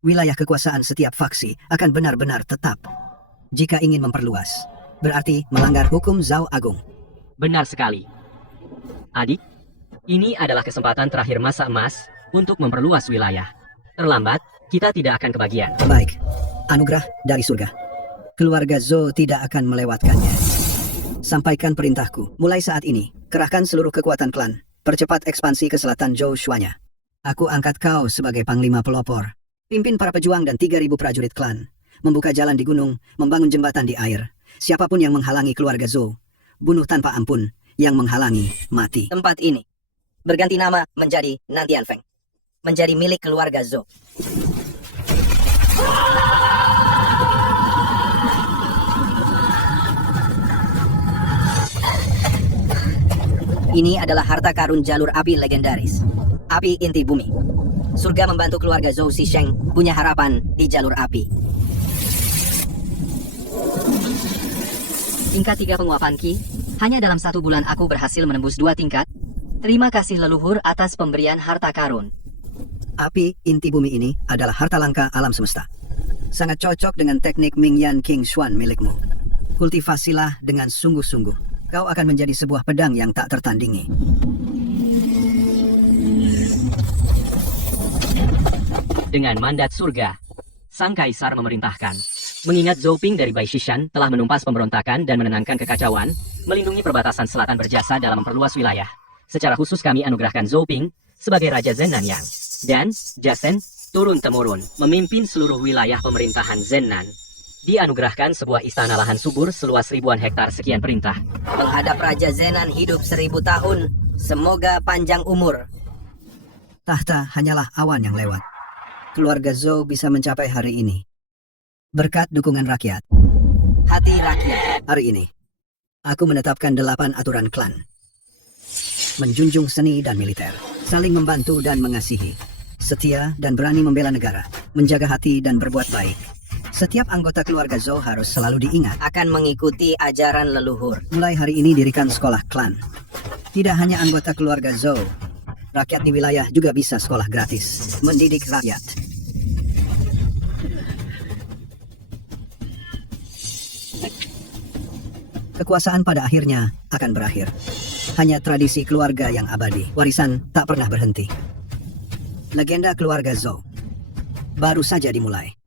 wilayah kekuasaan setiap faksi akan benar-benar tetap. Jika ingin memperluas, berarti melanggar hukum Zhao Agung. Benar sekali. Adik, ini adalah kesempatan terakhir masa emas untuk memperluas wilayah. Terlambat, kita tidak akan kebagian. Baik, anugerah dari surga. Keluarga Zhou tidak akan melewatkannya. Sampaikan perintahku. Mulai saat ini, kerahkan seluruh kekuatan klan. Percepat ekspansi ke selatan Zhou Shuanya. Aku angkat kau sebagai panglima pelopor. Pimpin para pejuang dan 3.000 prajurit klan. Membuka jalan di gunung, membangun jembatan di air. Siapapun yang menghalangi keluarga Zhou, bunuh tanpa ampun. Yang menghalangi, mati. Tempat ini berganti nama menjadi Nantian Feng. Menjadi milik keluarga Zhou. Ini adalah harta karun jalur api legendaris. Api inti bumi. Surga membantu keluarga Zhou Zisheng punya harapan di jalur api. Tingkat 3 penguapan Ki. Hanya dalam 1 bulan aku berhasil menembus 2 tingkat. Terima kasih leluhur atas pemberian harta karun. Api inti bumi ini adalah harta langka alam semesta. Sangat cocok dengan teknik Mingyan King Xuan milikmu. Kultivasilah dengan sungguh-sungguh. Kau akan menjadi sebuah pedang yang tak tertandingi. Dengan mandat surga, sang kaisar memerintahkan. Mengingat Zhou Ping dari Bai Shishan telah menumpas pemberontakan dan menenangkan kekacauan, melindungi perbatasan selatan berjasa dalam memperluas wilayah. Secara khusus kami anugerahkan Zhou Ping sebagai Raja Zhen Nanyang. Dan Jasen turun-temurun memimpin seluruh wilayah pemerintahan Zhennan. Dianugerahkan sebuah istana lahan subur seluas ribuan hektar sekian perintah. Menghadap Raja Zenan hidup 1000 tahun. Semoga panjang umur. Tahta hanyalah awan yang lewat. Keluarga Zhou bisa mencapai hari ini berkat dukungan rakyat. Hati rakyat. Hari ini, aku menetapkan 8 aturan klan. Menjunjung seni dan militer, saling membantu dan mengasihi, setia dan berani membela negara, menjaga hati dan berbuat baik. Setiap anggota keluarga Zhou harus selalu diingat. Akan mengikuti ajaran leluhur. Mulai hari ini dirikan sekolah klan. Tidak hanya anggota keluarga Zhou, rakyat di wilayah juga bisa sekolah gratis. Mendidik rakyat. Kekuasaan pada akhirnya akan berakhir. Hanya tradisi keluarga yang abadi. Warisan tak pernah berhenti. Legenda keluarga Zhou baru saja dimulai.